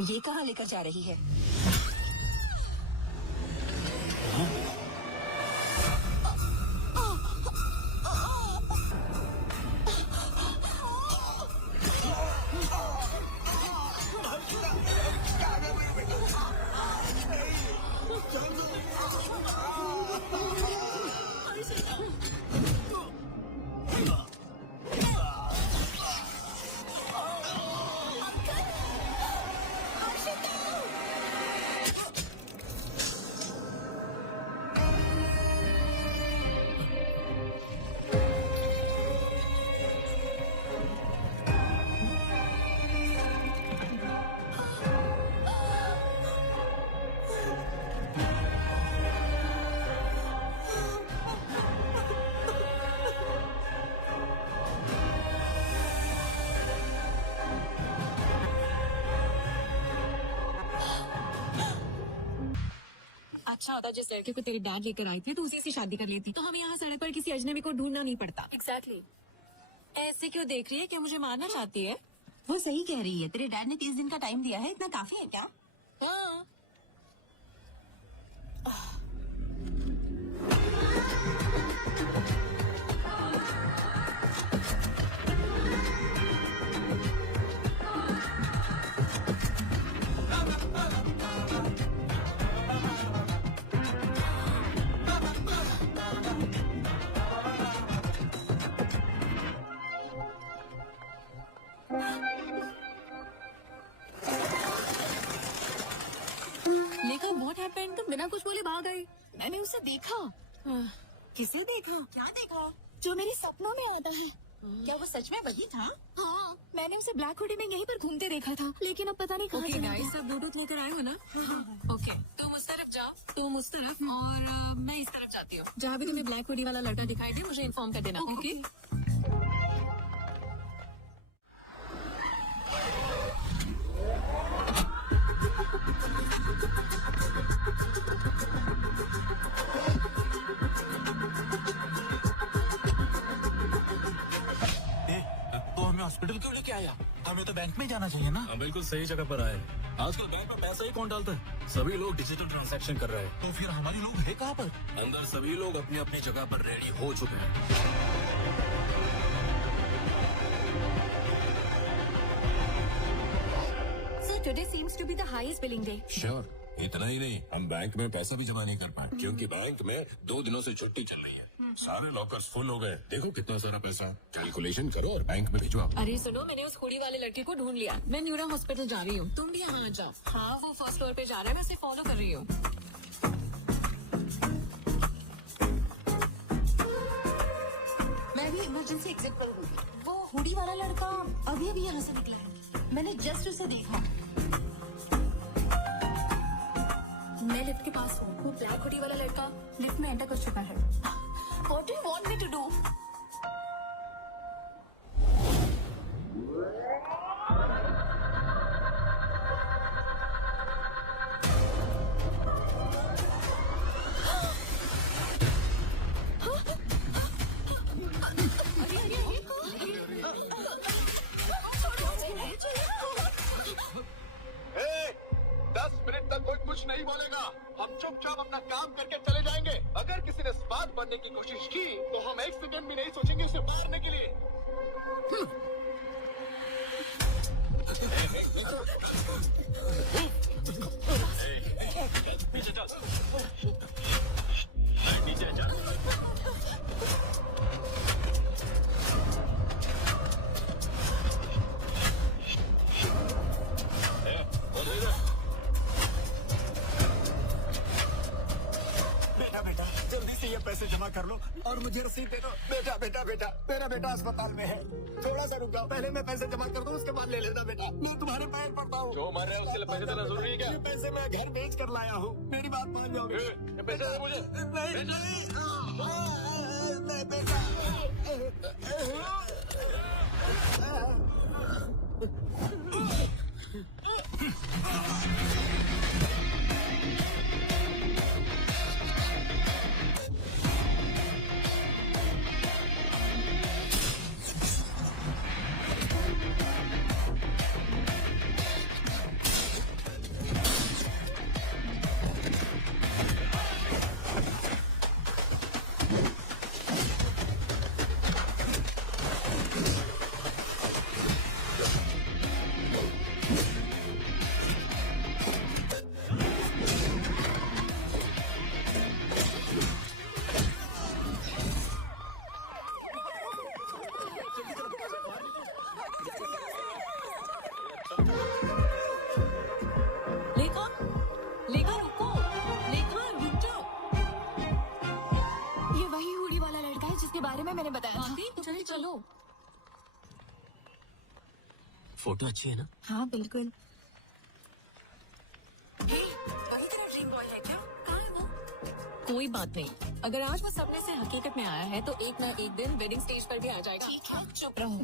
ये कहाँ लेकर जा रही है? अच्छा होता जिस लड़के को तेरे डैड लेकर आई थी तो उसी से शादी कर लेती, तो हमें यहाँ सड़क पर किसी अजनबी को ढूंढना नहीं पड़ता। एग्जैक्टली। ऐसे क्यों देख रही है? क्या मुझे मारना चाहती है? वो सही कह रही है। तेरे डैड ने 30 दिन का टाइम दिया है, इतना काफी है क्या? हाँ। लेकिन व्हाट हैपेंड? तुम बिना कुछ बोले भाग गई। मैंने उसे देखा। किसे देखा? क्या देखा? जो मेरे सपनों में आता है। क्या वो सच में वही था? हाँ, मैंने उसे ब्लैक हुडी में यहीं पर घूमते देखा था, लेकिन अब पता नहीं कहाँ ओके चला गाइस, गया। सब ब्लूटूथ लेकर आए हो ना? ओके, तुम उस तरफ जाओ, तुम उस तरफ, और मैं इस तरफ जाती हूँ। जहाँ भी तुम्हें ब्लैक हुडी वाला लड़का दिखाई दे मुझे इन्फॉर्म कर देना। ओके? तो हमें हॉस्पिटल क्यों लेके आया? हमें तो बैंक में जाना चाहिए ना। हाँ, बिल्कुल सही जगह पर आए। आजकल बैंक में पैसा ही कौन डालता है? सभी लोग डिजिटल ट्रांजैक्शन कर रहे हैं। तो फिर हमारे लोग है कहाँ पर? अंदर सभी लोग अपनी अपनी जगह पर रेडी हो चुके हैं। So today seems to be the highest billing day. Sure, इतना ही नहीं, हम बैंक में पैसा भी जमा नहीं कर पाए क्योंकि बैंक में 2 दिनों से छुट्टी चल रही है। सारे लॉकर्स फुल हो गए। देखो कितना सारा पैसा। कैलकुलेशन करो और बैंक में भिजवाओ। अरे सुनो, मैंने उस हुडी वाले लड़के को ढूंढ लिया। मैं न्यूरा हॉस्पिटल जा रही हूँ, तुम भी यहाँ आ जाओ। हाँ, वो फर्स्ट फ्लोर पे जा रहा है, मैं उसे फॉलो कर रही हूँ। मैं भी इमरजेंसी एग्जिट पर हूँ। वो हुडी वाला लड़का अभी अभी यहाँ से निकला है। मैंने जस्ट उसे देखा। मैं लिफ्ट के पास हूँ। वो ब्लैक हुडी वाला लड़का लिफ्ट में एंटर कर चुका है। What do you want me to do? A, 10 minute तक कोई कुछ नहीं बोलेगा। हम चुपचाप अपना काम करके चले जाएंगे। अगर किसी ने स्मार्ट बनने की कोशिश की तो हम 1 सेकंड भी नहीं सोचेंगे उसे मारने के लिए। पीछे चल। नीचे चल। बेटा बेटा जल्दी से ये पैसे जमा कर लो और मुझे रसीद दे दो। बेटा बेटा बेटा मेरा बेटा अस्पताल में है। थोड़ा सा रुक जाओ, पहले मैं पैसे जमा कर दूं, उसके बाद ले लेना बेटा। मैं तुम्हारे पैर पड़ता हूँ। जो मर रहे हैं उसके लिए पैसे देना जरूरी है क्या? ये पैसे मैं घर बेच कर लाया हूँ, मेरी बात मान जाओगे? ये पैसे दे मुझे। नहीं नहीं बेटा। में मैंने बताया था। चलो चलो। फोटो अच्छी है ना? हाँ बिल्कुल। वही तेरा ड्रीम बॉय है क्या? कहाँ है वो? कोई बात नहीं, अगर आज वो सपने से हकीकत में आया है तो एक ना एक दिन वेडिंग स्टेज पर भी आ जाएगा। ठीक है, चुप रहो।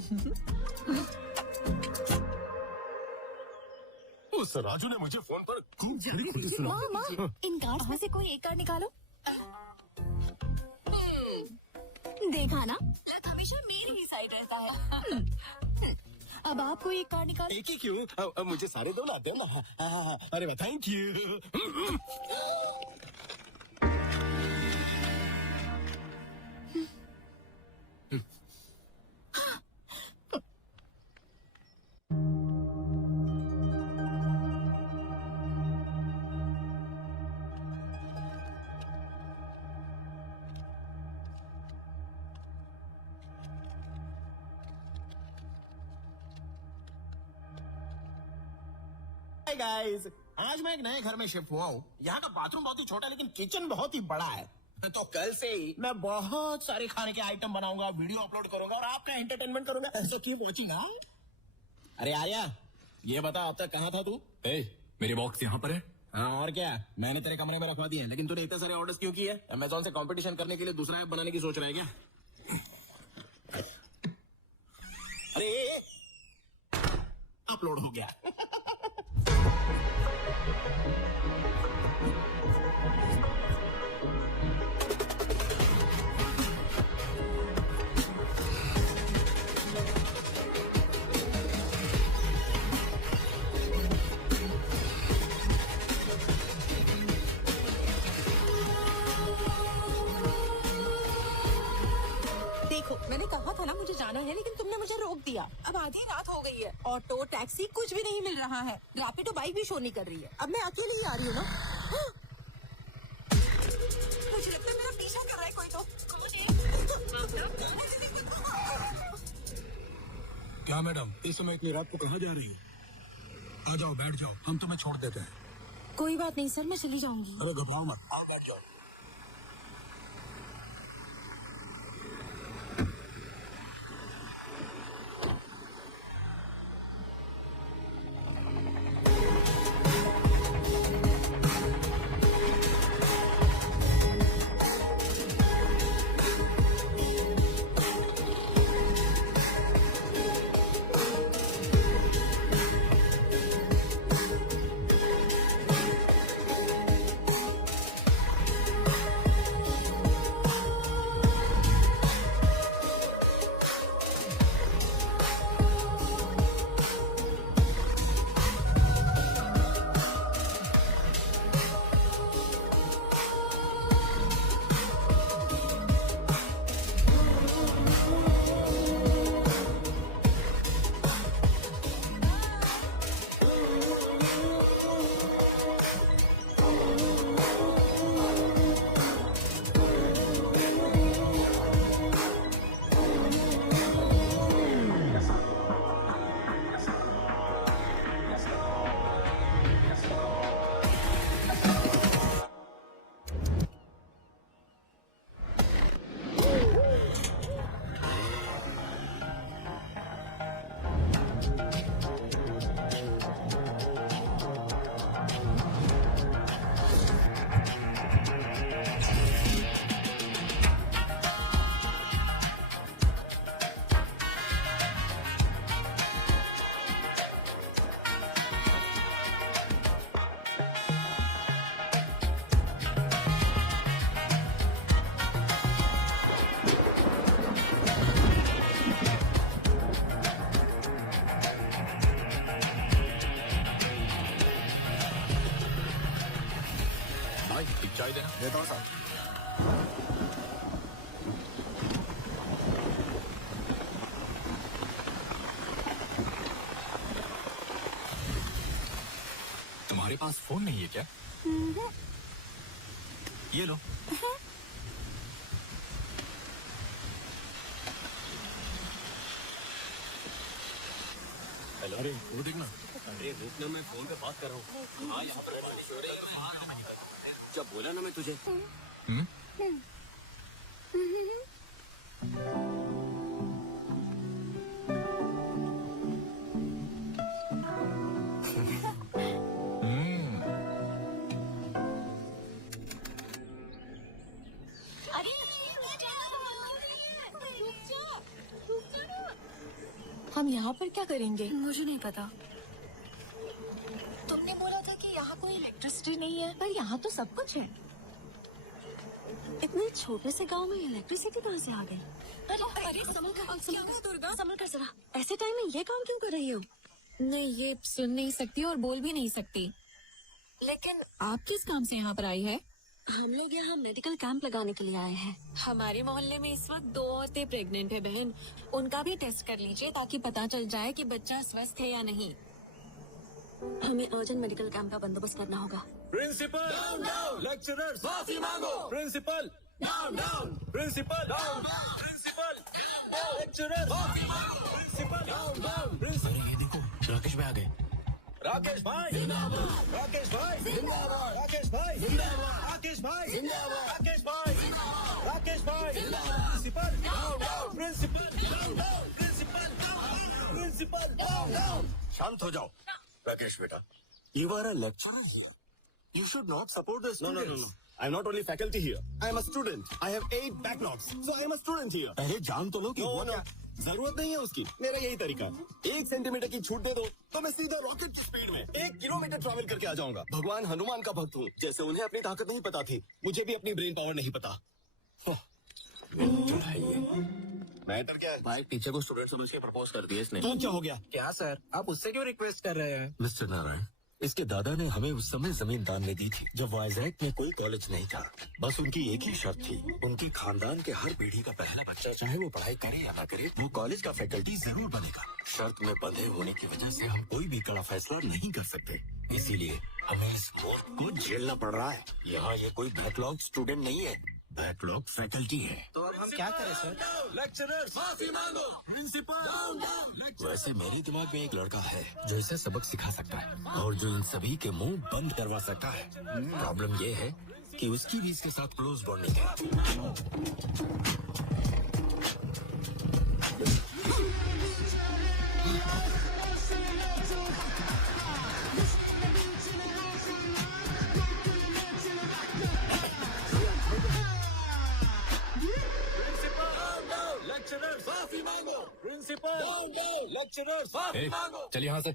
उस राजू ने मुझे फोन पर खूब खड़ी खुली सुना। माँ इन कार्ड्स में से कोई एक कार्ड निकालो। देखा ना, लक हमेशा मेरी ही साइड रहता है। अब आप कोई एक कार्ड निकालो। एक ही क्यों? अब मुझे सारे दो लाते हो ना। अरे थैंक यू। गाइस, आज मैं एक नए घर में शिफ्ट हुआ हूँ। यहाँ का बाथरूम बहुत ही छोटा है लेकिन किचन बहुत ही बड़ा है। तो कल से ही मैं बहुत सारे खाने के आइटम बनाऊंगा, वीडियो अपलोड करूंगा और आपका एंटरटेनमेंट करूंगा। So keep watching. अरे आर्या, ये बता अब तक कहाँ था तू? मेरे बॉक्स यहाँ पर है। हाँ और क्या, मैंने तेरे कमरे में रखवा दिए हैं, लेकिन तूने इतने सारे ऑर्डर्स क्यों किए? अमेज़न से कंपटीशन करने के लिए दूसरा ऐप बनाने की सोच रहा है क्या? अरे अपलोड हो गया। देखो, मैंने कहा था ना मुझे जाना है, लेकिन तुमने मुझे रोक दिया। अब आधी रात हो गई है, ऑटो टैक्सी कुछ भी नहीं मिल रहा है, रैपिडो बाइक भी शो नहीं कर रही है। अब मैं अकेली ही आ रही हूँ ना। हाँ। मुझे लगता है मेरा पीछा कर रहा है कोई तो। क्या मैडम, इस समय इतनी रात को कहाँ जा रही है? आ जाओ, बैठ जाओ, हम तुम्हें छोड़ देते हैं। कोई बात नहीं सर, मैं चली जाऊंगी। अरे घबराओ मत, आओ बैठ जाओ। चाय देना। देता हूँ साहब। तुम्हारे पास फोन नहीं है क्या? ये लो। हेलो, अरे वो देखना। अरे रुकना, मैं फोन पे बात कर रहा हूँ। हाँ, यहाँ पर बारिश हो रही है। जब बोला ना मैं तुझे। हम यहाँ पर क्या करेंगे? मुझे नहीं पता। तुमने बोला था कि यहाँ कोई इलेक्ट्रिसिटी नहीं है, पर यहाँ तो सब कुछ है। इतने छोटे से गांव में इलेक्ट्रिसिटी कहाँ से आ गई? अरे संभल कर जरा। ऐसे टाइम में ये काम क्यों कर रही हो? नहीं, ये सुन नहीं सकती और बोल भी नहीं सकती। लेकिन आप किस काम से यहाँ पर आई है? हम लोग यहाँ मेडिकल कैंप लगाने के लिए आए हैं। हमारे मोहल्ले में इस वक्त 2 औरतें प्रेग्नेंट है बहन। उनका भी टेस्ट कर लीजिए ताकि पता चल जाए कि बच्चा स्वस्थ है या नहीं। हमें अर्जेंट मेडिकल कैंप का बंदोबस्त करना होगा। प्रिंसिपल लेक्चरर्स माफी मांगो। Principal down down. Principal down down. Principal lecturers माफी मांगो। Principal down down. प्रिंसिपल ये देखो राकेश भाई आ गए। राकेश भाई जिंदाबाद। राकेश भाई जिंदाबाद। राकेश भाई जिंदाबाद। राकेश भाई जिंदाबाद। राकेश भाई राकेश भाई principal down down. Principal down down. Principal down. Principal down down. शांत हो जाओ राकेश बेटा, you are a lecturer. You should not support the students. No. I'm not only faculty here. I am a student. I have 8 backlogs. So I am a student here. अरे जान तो लो कि हुआ क्या। जरूरत नहीं है उसकी, मेरा यही तरीका है। 1 सेंटीमीटर की छूट दे दो तो मैं सीधा रॉकेट की स्पीड में 1 किलोमीटर ट्रैवल करके आ जाऊंगा। भगवान हनुमान का भक्त हूँ। जैसे उन्हें अपनी ताकत नहीं पता थी, मुझे भी अपनी ब्रेन पावर नहीं पता। मैटर क्या है? भाई पीछे को स्टूडेंट समझ के प्रपोज कर दिया इसने। तो क्या हो गया? क्या सर, आप उससे क्यों रिक्वेस्ट कर रहे हैं? मिस्टर नारायण, इसके दादा ने हमें उस समय जमीन दान में दी थी जब वाइजैक में कोई कॉलेज नहीं था। बस उनकी एक ही शर्त थी, उनकी खानदान के हर पीढ़ी का पहला बच्चा चाहे वो पढ़ाई करे या ना करे, वो कॉलेज का फैकल्टी जरूर बनेगा। शर्त में बंधे होने की वजह से हम कोई भी कड़ा फैसला नहीं कर सकते, इसीलिए हमें इस मौत को झेलना पड़ रहा है। यहाँ ये कोई बैकलॉग स्टूडेंट नहीं है, बैकलॉग फैकल्टी है। तो अब हम क्या करें सर? लेक्चरर्स माफी मांगो। प्रिंसिपल वैसे मेरे दिमाग में एक लड़का है जो इसे सबक सिखा सकता है और जो इन सभी के मुंह बंद करवा सकता है। प्रॉब्लम ये है कि उसकी भी इसके साथ क्लोज बॉन्डिंग है। लेक्चरर्स माफी मांगो। प्रिंसिपल लेक्चरर्स माफी मांगो। चलिए यहाँ से।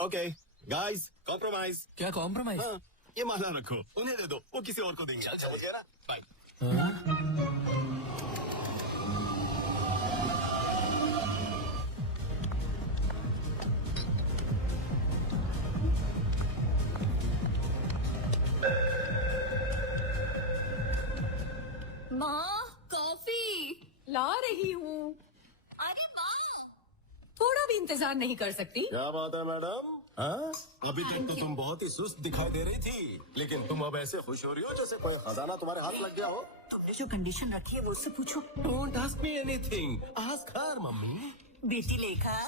Okay guys, compromise. क्या कॉम्प्रोमाइज? हाँ, ये माला रखो, उन्हें दे दो, वो किसी और को देंगे। समझ गया ना? बाय। माँ, कॉफी ला रही हूँ। अरे माँ, थोड़ा भी इंतजार नहीं कर सकती? क्या बात है मैडम? हाँ? अभी तक तो तुम बहुत ही सुस्त दिखाई दे रही थी, लेकिन तुम अब ऐसे खुश हो रही हो जैसे कोई खजाना तुम्हारे हाथ लग गया हो। तुमने जो कंडीशन रखी है वो उससे पूछो। Don't ask me anything. Ask her, mummy. बेटी लेखा,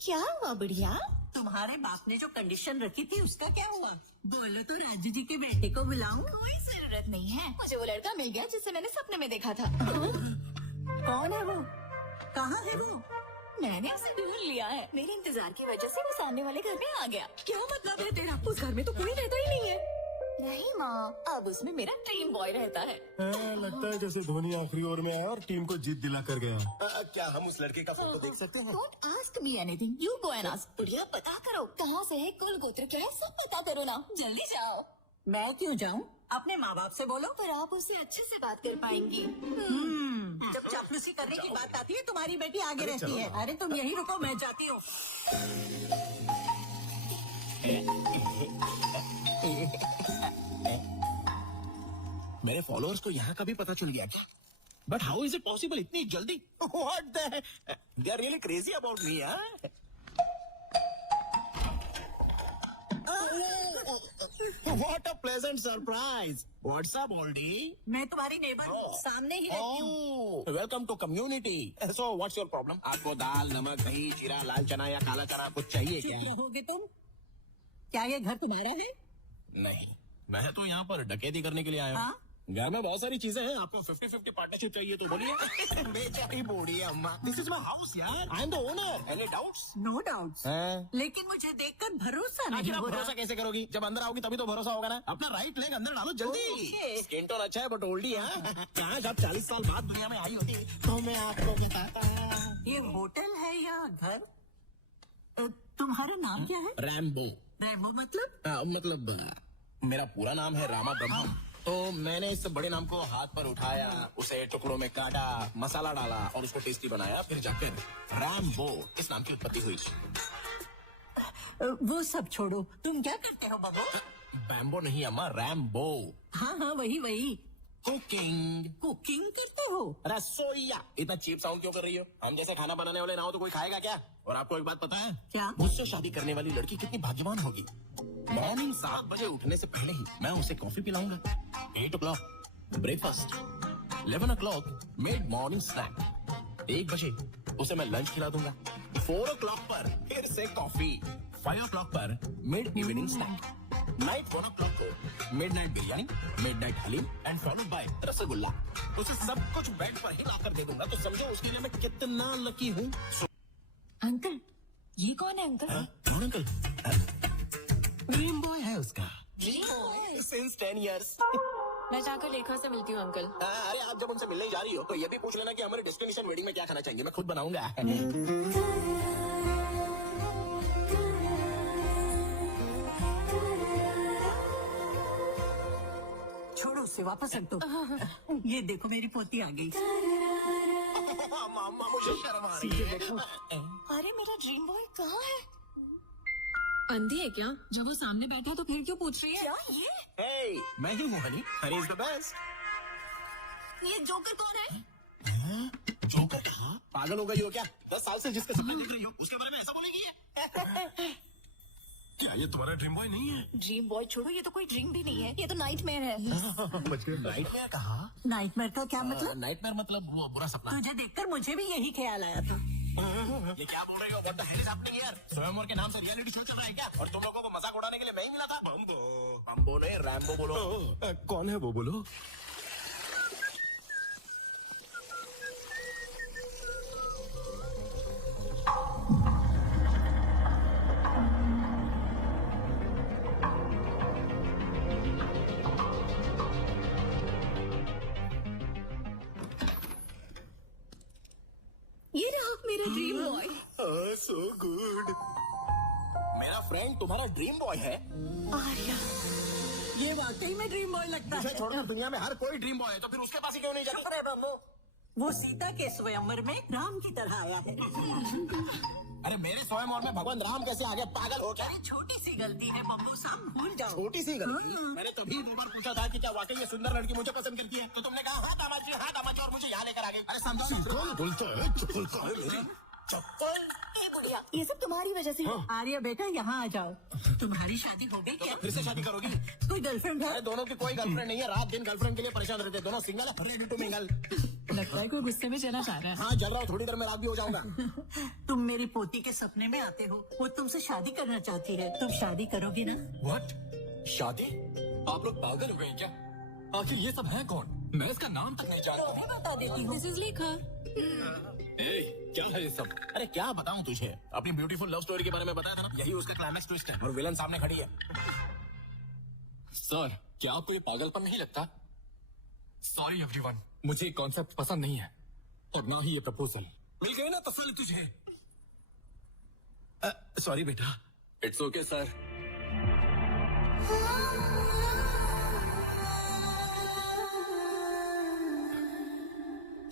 क्या हुआ बढ़िया? तुम्हारे बाप ने जो कंडीशन रखी थी उसका क्या हुआ? बोलो तो राजू जी के बेटे को बुलाऊं? कोई जरूरत नहीं है। मुझे वो लड़का मिल गया जिसे मैंने सपने में देखा था। कौन है वो? कहाँ है वो? मैंने उसे ढूंढ लिया है। मेरे इंतजार की वजह से वो सामने वाले घर में आ गया। क्या मतलब है तेरा? उस घर में तो कोई रहता ही नहीं है। नहीं माँ, अब उसमें मेरा ड्रीम बॉय रहता है। लगता है जैसे धोनी आखिरी ओवर में आया और टीम को जीत दिला कर गया। क्या हम उस लड़के का फोटो देख सकते हैं? Don't ask me anything. You go and ask. बढ़िया, पता करो कहाँ से है, कुल गोत्र क्या है, सब पता करो ना। जल्दी जाओ। मैं क्यों जाऊं? अपने माँ बाप से बोलो। पर आप उससे अच्छे से बात कर पाएंगी। जब चापलूसी करने की बात आती है तुम्हारी बेटी आगे रहती है। अरे तुम यहीं रुको, मैं जाती हूँ। मेरे फॉलोअर्स को यहाँ का भी पता चल गया क्या? But how is it possible इतनी जल्दी? What the they are really crazy about me. What a pleasant surprise. What's up, Oldie? मैं तुम्हारी नेबर हूँ, सामने ही रहती हूँ। Oh, welcome to community. So, what's your problem? आपको दाल, नमक, दही, जीरा, लाल चना या काला चना कुछ चाहिए क्या? चुप रहोगे तुम? क्या ये घर तुम्हारा है? नहीं, मैं तो यहाँ पर डकैती करने के लिए आया हूँ। हाँ? घर में बहुत सारी चीजें हैं, आपको 50-50 पार्टनरशिप चाहिए तो बोलिए। बेचारी बूढ़ी है अम्मा, दिस इज माय हाउस यार, I am the owner, any doubts? No doubts, लेकिन मुझे देखकर भरोसा नहीं आखिर आप हो रहा। भरोसा कैसे करोगी? जब अंदर आओगी तभी तो भरोसा होगा ना। अपना राइट लेग अंदर डालो जल्दी। Okay. स्किन टोन अच्छा है बट ओल्डी है। क्या जब 40 साल बाद दुनिया में आई होती तो मैं आपको बताता। ये होटल है या घर? तुम्हारा नाम क्या है? रैम्बो। रैम्बो मतलब? मतलब मेरा पूरा नाम है रामा ब्रह्मा। तो मैंने इस बड़े नाम को हाथ पर उठाया, उसे टुकड़ों में काटा, मसाला डाला और उसको टेस्टी बनाया, फिर जाकर रैम्बो इस नाम की उत्पत्ति हुई। वो सब छोड़ो, तुम क्या करते हो बाबू? बैम्बो नहीं अम्मा, रैम्बो। हाँ हाँ वही। कुकिंग। कुकिंग करते हो? रसोईया। इतना चीप साउंड क्यों कर रही हो? हम जैसे खाना बनाने वाले ना हो तो कोई खाएगा क्या? और आपको एक बात पता है? क्या? मुझसे शादी करने वाली लड़की कितनी भाग्यवान होगी। मॉर्निंग 7 बजे उठने से पहले ही मैं उसे कॉफी पिलाऊंगा। 8 o'clock breakfast, 11 o'clock mid morning snack, 1 बजे उसे मैं लंच खिला दूंगा, 4 o'clock पर फिर से कॉफी, 5 o'clock पर mid evening snack, night 1 o'clock को midnight biryani, midnight haleem and followed by rasgulla. उसे सब कुछ बेड पर ही लाकर दे दूंगा, तो समझो उसके लिए मैं कितना लकी हूँ। अंकल, ये कौन है अंकल? कौन अंकल? ड्रीम बॉय है उसका। Since 10 years। मैं जाकर लेखा से मिलती हूँ अंकल। अरे आप जब उनसे मिलने जा रही हो तो ये भी पूछ लेना कि हमारे डेस्टिनेशन वेडिंग में क्या खाना चाहेंगे, मैं खुद बनाऊंगा। छोड़ो उसे, वापस रख दो। ये देखो मेरी पोती आ गई। मामा मुझे शर्म आ रही है। अरे मेरा ड्रीम बॉय कहाँ है? अंधी है क्या? जब वो सामने बैठा तो फिर क्यों पूछ रही है? क्या ये? Hey, मैं ही हूँ Honey, honey is the best. ये जोकर कौन है? जोकर? पागल हो गई हो क्या? 10 साल से जिसके सपने देख रही हो उसके बारे में ऐसा बोलेगी ये? क्या ये तुम्हारा ड्रीम बॉय नहीं है? ड्रीम बॉय छोड़ो, ये तो कोई ड्रीम भी नहीं है, ये तो नाइटमेयर है। नाइटमेयर कहा? नाइटमेयर का क्या मतलब? नाइटमेयर मतलब वो बुरा सपना। तुझे देखकर मुझे भी यही ख्याल आया था। ये क्या बोल रहे हो? What the hell is happening here? स्वयंवर के नाम से रियलिटी शो चल रहा है क्या? और तुम लोगों को मजाक उड़ाने के लिए मैं ही मिला था? बम्बो नहीं, रैम्बो बोलो। कौन है वो बोलो? ये रहा मेरा ड्रीम बॉय। So good. मेरा फ्रेंड तुम्हारा ड्रीम बॉय है? आर्या, ये वाकई में ड्रीम बॉय लगता मुझे है। छोड़कर दुनिया में हर कोई ड्रीम बॉय है, तो फिर उसके पास ही क्यों नहीं जाती? अरे बम्बो, वो सीता के स्वयंवर में राम की तरह आया है। अरे मेरे स्वयंवर में भगवान राम कैसे आ गए? पागल हो क्या? छोटी सी गलती है बम्बो, सब भूल जाओ। छोटी सी गलती? मैंने तभी 2 बार पूछा था कि क्या वाकई ये सुंदर लड़की मुझे पसंद करती है, तो तुमने कहा हाँ दामाद जी, और मुझे यहाँ लेकर आ गई। अरे समझो, बोलता है चप्पल का है मेरी चप्पल। ये सब तुम्हारी वजह से है। आर्या बेटा यहाँ आ जाओ। तुम्हारी शादी हो गई क्या? फिर से शादी करोगी? कोई गर्लफ्रेंड है? अरे दोनों की कोई गर्लफ्रेंड नहीं है, रात दिन गर्लफ्रेंड के लिए परेशान रहते, दोनों सिंगल है, रेडी टू मिंगल। लगता है कोई गुस्से में चला जा रहा है। हाँ जल रहा हूँ, थोड़ी देर में रात भी हो जाऊंगा। तुम मेरी पोती के सपने में आते हो, वो तुमसे शादी करना चाहती है, तुम शादी करोगी ना? व्हाट? शादी? आप लोग पागल हो गए क्या? आखिर ये सब है कौन? मैं इसका नाम तक नहीं जानता। मैं बता देती हूँ। दिस इज लेखा। क्या है ये सब? अरे क्या बताऊं तुझे, अपनी ब्यूटीफुल लव स्टोरी के बारे में बताया था ना, यही उसका क्लाइमेक्स ट्विस्ट है, और विलन सामने खड़ी है। सर, क्या आपको ये पागलपन नहीं लगता? सॉरी एवरीवन, मुझे ये कॉन्सेप्ट पसंद नहीं है, और ना ही ये प्रपोजल। मिल गई ना तसल्ली तुझे? सॉरी बेटा। It's okay sir.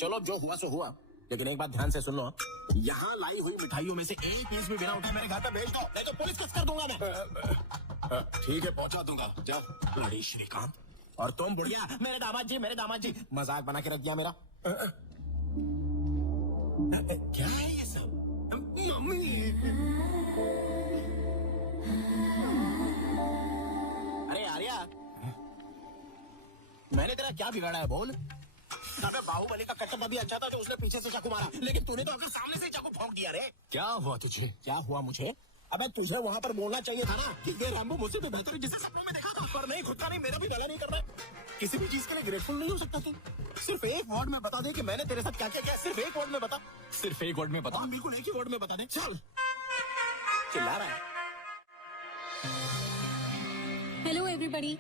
चलो जो हुआ सो हुआ, लेकिन एक बात ध्यान से सुन लो, यहाँ लाई हुई मिठाइयों में से एक पीस भी बिना उठाए मेरे घर पे भेज दो, नहीं तो पुलिस केस कर दूंगा मैं। ठीक है पहुंचा दूंगा, जाओ। बड़ी श्रीकांत। और तुम बुढ़िया, मेरे दामाद जी, मजाक बना के रख दिया मेरा। क्या है ये सब? मम्मी। अरे आर्या, मैंने तेरा क्या बिगाड़ा है बोल? अबे बाहुबली का कटप्पा भी अच्छा था जो उसने पीछे से चाकू मारा, लेकिन तूने तो अगर सामने से ही चाकू भोंक दिया रे। क्या हुआ तुझे? क्या हुआ मुझे? अबे तुझे वहाँ पर बोलना चाहिए था ना कि ये रैम्बो मुझसे भी बेहतर है जिसे सपनों में देखा था, पर नहीं, खुद का नहीं, मेरा भी भला नहीं कर रहा। किसी भी चीज के लिए ग्रेटफुल नहीं हो सकता तू? सिर्फ एक वर्ड में बता दे कि मैंने तेरे साथ क्या क्या किया। सिर्फ एक वर्ड में बता। सिर्फ एक वर्ड में बता। हाँ, बिल्कुल एक ही वर्ड में बता दे। चल। चिल्ला रहा है। Hello everybody.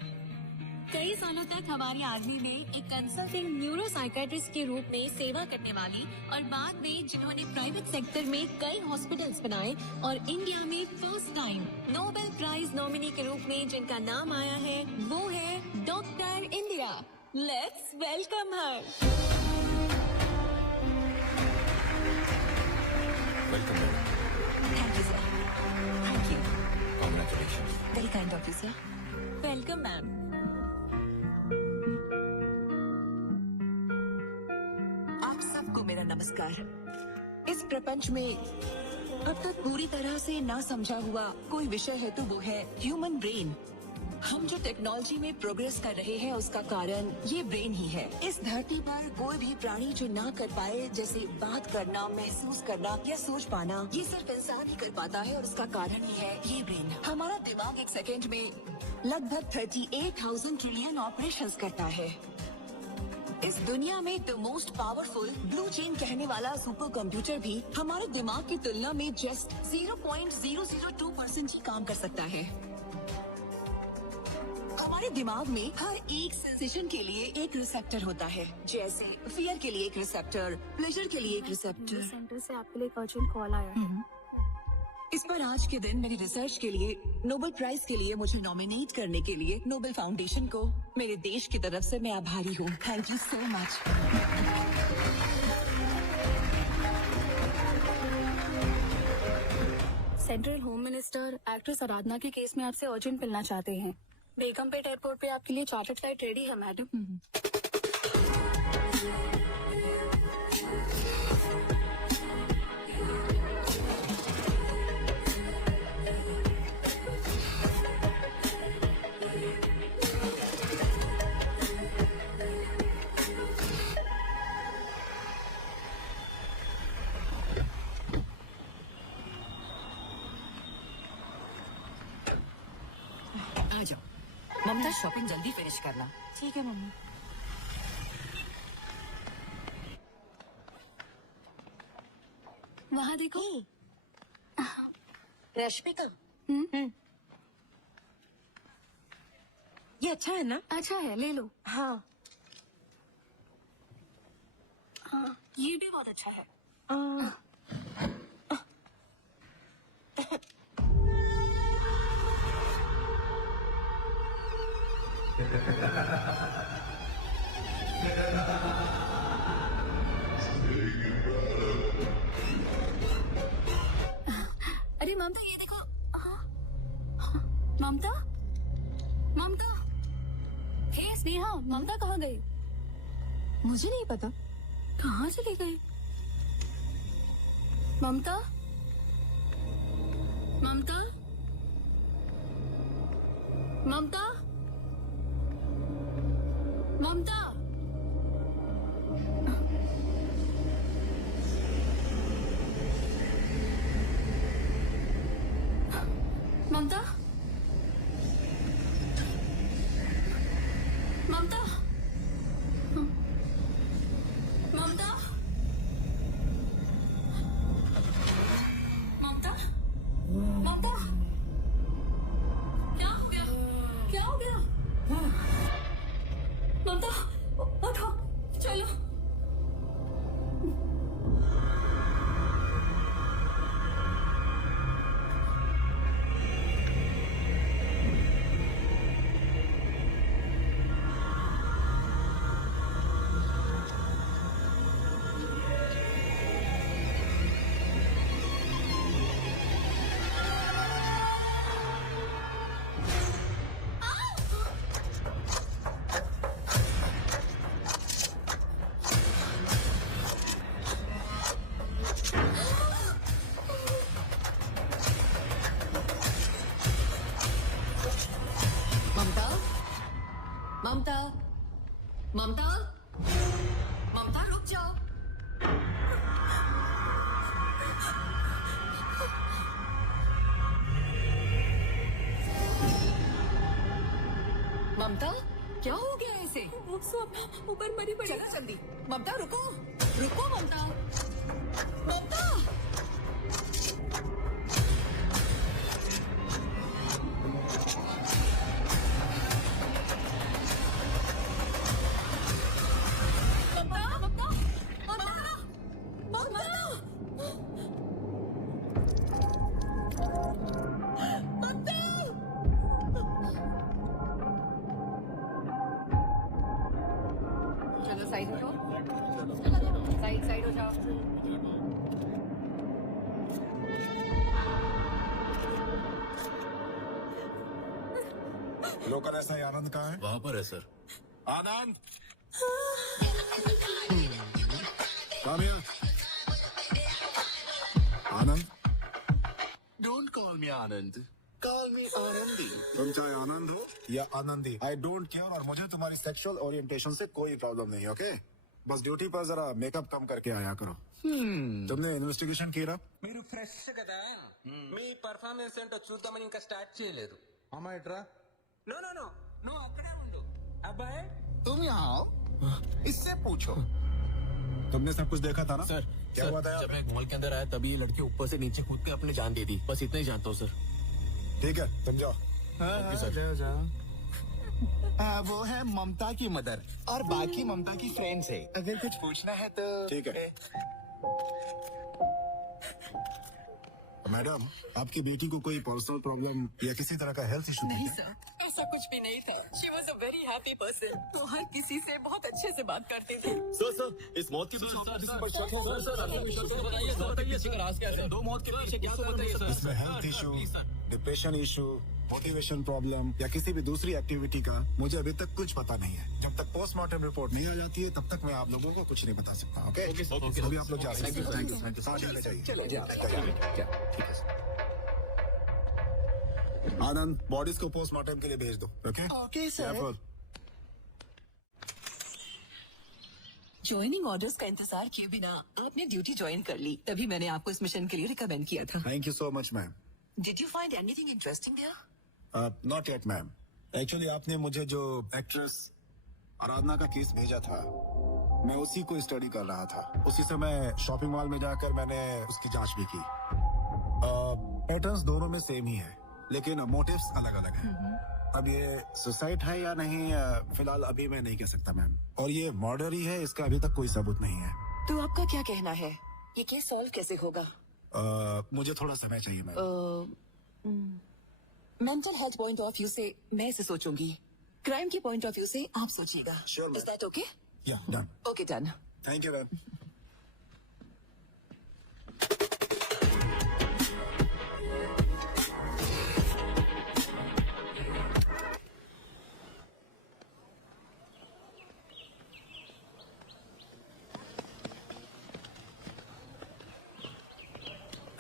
कई सालों तक हमारी आर्मी में एक कंसल्टिंग न्यूरोसाइकेट्रिस्ट के रूप में सेवा करने वाली और बाद में जिन्होंने प्राइवेट सेक्टर में कई हॉस्पिटल्स बनाए और इंडिया में first time Nobel prize nominee के रूप में जिनका नाम आया है वो है doctor Indira. Let's welcome her. Welcome thank you sir. Thank you. Congratulation. Very kind of you sir. Welcome ma'am. आप सबको मेरा नमस्कार। इस प्रपंच में अब तक पूरी तरह से ना समझा हुआ कोई विषय है तो वो है ह्यूमन ब्रेन। हम जो टेक्नोलॉजी में प्रोग्रेस कर रहे हैं उसका कारण ये ब्रेन ही है। इस धरती पर कोई भी प्राणी जो ना कर पाए, जैसे बात करना, महसूस करना या सोच पाना, ये सिर्फ इंसान ही कर पाता है और उसका कारण ही है ये ब्रेन। हमारा दिमाग एक सेकेंड में लगभग 38,000 ट्रिलियन ऑपरेशंस करता है। इस दुनिया में the most powerful blue chain कहने वाला सुपर कंप्यूटर भी हमारे दिमाग की तुलना में जस्ट 0.002% ही काम कर सकता है। हमारे दिमाग में हर एक सेंसेशन के लिए एक रिसेप्टर होता है, जैसे फियर के लिए एक रिसेप्टर, प्लेजर के लिए एक रिसेप्टर। सेंटर से आपके लिए एक अर्जेंट कॉल आया है। इस पर आज के दिन मेरी रिसर्च के लिए नोबेल प्राइज के लिए मुझे नॉमिनेट करने के लिए नोबेल फाउंडेशन को मेरे देश की तरफ से मैं आभारी हूँ। Thank you so much. Central home minister actress Aradhana के केस में आपसे अर्जेंट मिलना चाहते हैं। बेगमपेट एयरपोर्ट पे आपके लिए चार्टर्ड फ्लाइट रेडी है मैडम। आ जाओ ममता, शॉपिंग जल्दी फिनिश करना। ठीक है मम्मी। वहाँ देखो। रश्मिका, ये अच्छा है ना? अच्छा है, ले लो। हाँ। ये भी बहुत अच्छा है। अरे ममता ये देखो। ममता, ममता, हे स्नेहा, ममता कहाँ गई? मुझे नहीं पता। कहाँ चली गई? ममता, ममता, ममता, ममता। ममता, ममता, ममता, ममता, ममता, क्या हो गया? क्या हो गया? ममता, उठो, चलो। ममता, ममता, ममता, ममता रुक जाओ। ममता, क्या हो गया ऐसे? ऊपर मरी पड़ी। चलो जल्दी। ममता रुको, रुको ममता, ममता। चलो साइड हो जाओ, साइड हो जाओ। लोकल ऐसा ही आनंद कहाँ है? वहाँ पर है sir. Anand Come here. Anand Don't call me Anand. Call me Anandi. तुम चाहे आनंद हो या आनंदी, आई डोंट केयर, और मुझे तुम्हारी सेक्सुअल ओरिएंटेशन से कोई प्रॉब्लम नहीं, ओके? बस ड्यूटी पर जरा मेकअप कम करके आया करो। तुमने इन्वेस्टिगेशन किया? మీరు ఫ్రెష్ కదా మీ పర్ఫార్మెన్స్ ఏంటో చూద్దామని ఇంకా స్టార్ట్ చేయలేదు అమ్మాయి ట్రా నో నో నో నువ్వు అక్కడే ఉండు అబ్బాయి तुम यहाँ आओ, इससे पूछो। तुमने सब कुछ देखा था ना? सर। क्या सर, हुआ था यहाँ जब पे? मैं मॉल के अंदर आया तभी ये लड़की ऊपर से नीचे कूद के अपने जान दे दी, बस इतना ही जानता हूँ सर। ठीक है, तुम जाओ। वो है ममता की मदर और बाकी ममता की फ्रेंड्स है। अगर कुछ पूछना है तो ठीक है। मैडम, आपकी बेटी को कोई पर्सनल प्रॉब्लम या किसी तरह का हेल्थ इशू नहीं है? सर, ऐसा कुछ भी नहीं था। She was a very happy person. तो हर किसी से बहुत अच्छे से बात करते थे। सर इस मौत के पीछे आपको किसी पर शक है? सर, दो मौत के पीछे क्या बताइए सर? इसमें health issue, depression issue, motivation problem या किसी भी दूसरी एक्टिविटी का मुझे अभी तक कुछ पता नहीं है। जब तक पोस्टमार्टम रिपोर्ट नहीं आ जाती है तब तक मैं आप लोगों को कुछ नहीं बता सकता, ओके? अभी आप लोग जा सकते हैं। थैंक यू हाँ, चले जाइए। आनंद, बॉडीज को पोस्टमार्टम के लिए भेज दो, okay? Okay sir. Careful. Joining orders का इंतजार किए बिना आपने ड्यूटी ज्वाइन कर ली, तभी मैंने आपको इस मिशन के लिए रिकमेंड किया था। Thank you so much ma'am. Did you find anything interesting there? Not yet ma'am. Actually आपने मुझे जो एक्ट्रेस आराधना का केस भेजा था, मैं उसी को स्टडी कर रहा था। उसी समय शॉपिंग मॉल में जाकर मैंने उसकी जांच भी की। पैटर्न्स दोनों में सेम ही है, लेकिन मोटिव्स अलग अलग हैं। अब ये सुसाइड है या नहीं, फिलहाल अभी मैं नहीं कह सकता मैम। और ये मर्डर ही है, इसका अभी तक कोई सबूत नहीं है। तो आपका क्या कहना है, ये केस सॉल्व कैसे होगा? मुझे थोड़ा समय चाहिए ma'am. Mental health point of view से मैं इसे सोचूंगी, क्राइम के पॉइंट ऑफ व्यू से आप सोचिएगा। Sure, is that okay? या done. Okay done. Thank you ma'am.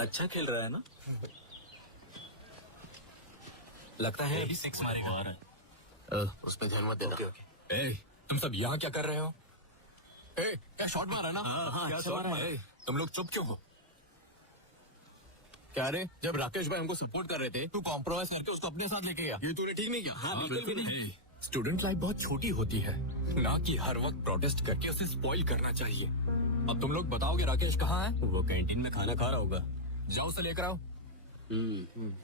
अच्छा खेल रहा है ना? लगता है अभी 6 मारेगा। उस पे ध्यान मत देना। ए, तुम सब यहाँ क्या कर रहे हो? ए, क्या शॉट मारा ना? हाँ, क्या शॉट मारा? तुम लोग चुप क्यों हो? क्या रे, जब राकेश भाई हमको सपोर्ट कर रहे थे, तू कॉम्प्रोमाइज करके उसको अपने साथ लेके गया। ये तूने ठीक नहीं किया। हाँ, बिल्कुल भी नहीं। स्टूडेंट लाइफ बहुत छोटी होती है, ना कि हर वक्त प्रोटेस्ट करके उसे स्पॉइल करना चाहिए। अब तुम लोग बताओगे राकेश कहाँ है? वो कैंटीन में खाना खा रहा होगा। जाओ उसे लेकर आओ।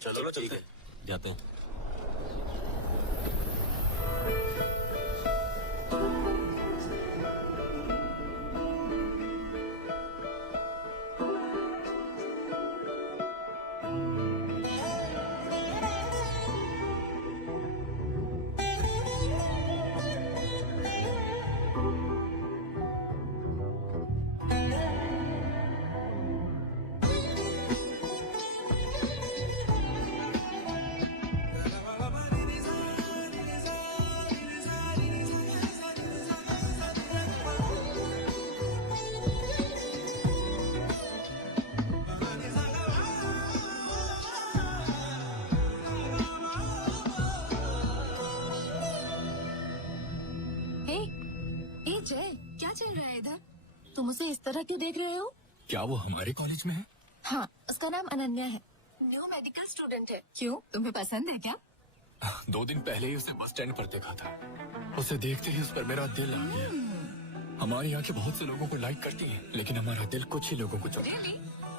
चलो चलते हैं। जाते हैं। जय, क्या चल रहा है इधर? तुम उसे इस तरह क्यों देख रहे हो? क्या वो हमारे कॉलेज में है? हाँ, उसका नाम अनन्या है, न्यू मेडिकल स्टूडेंट है। क्यों, तुम्हें पसंद है क्या? 2 दिन पहले ही उसे बस स्टैंड पर देखा था। उसे देखते ही उस पर मेरा दिल आ गया। हमारी आंखें बहुत से लोगों को लाइक करती हैं, लेकिन हमारा दिल कुछ ही लोगों को चाहता है।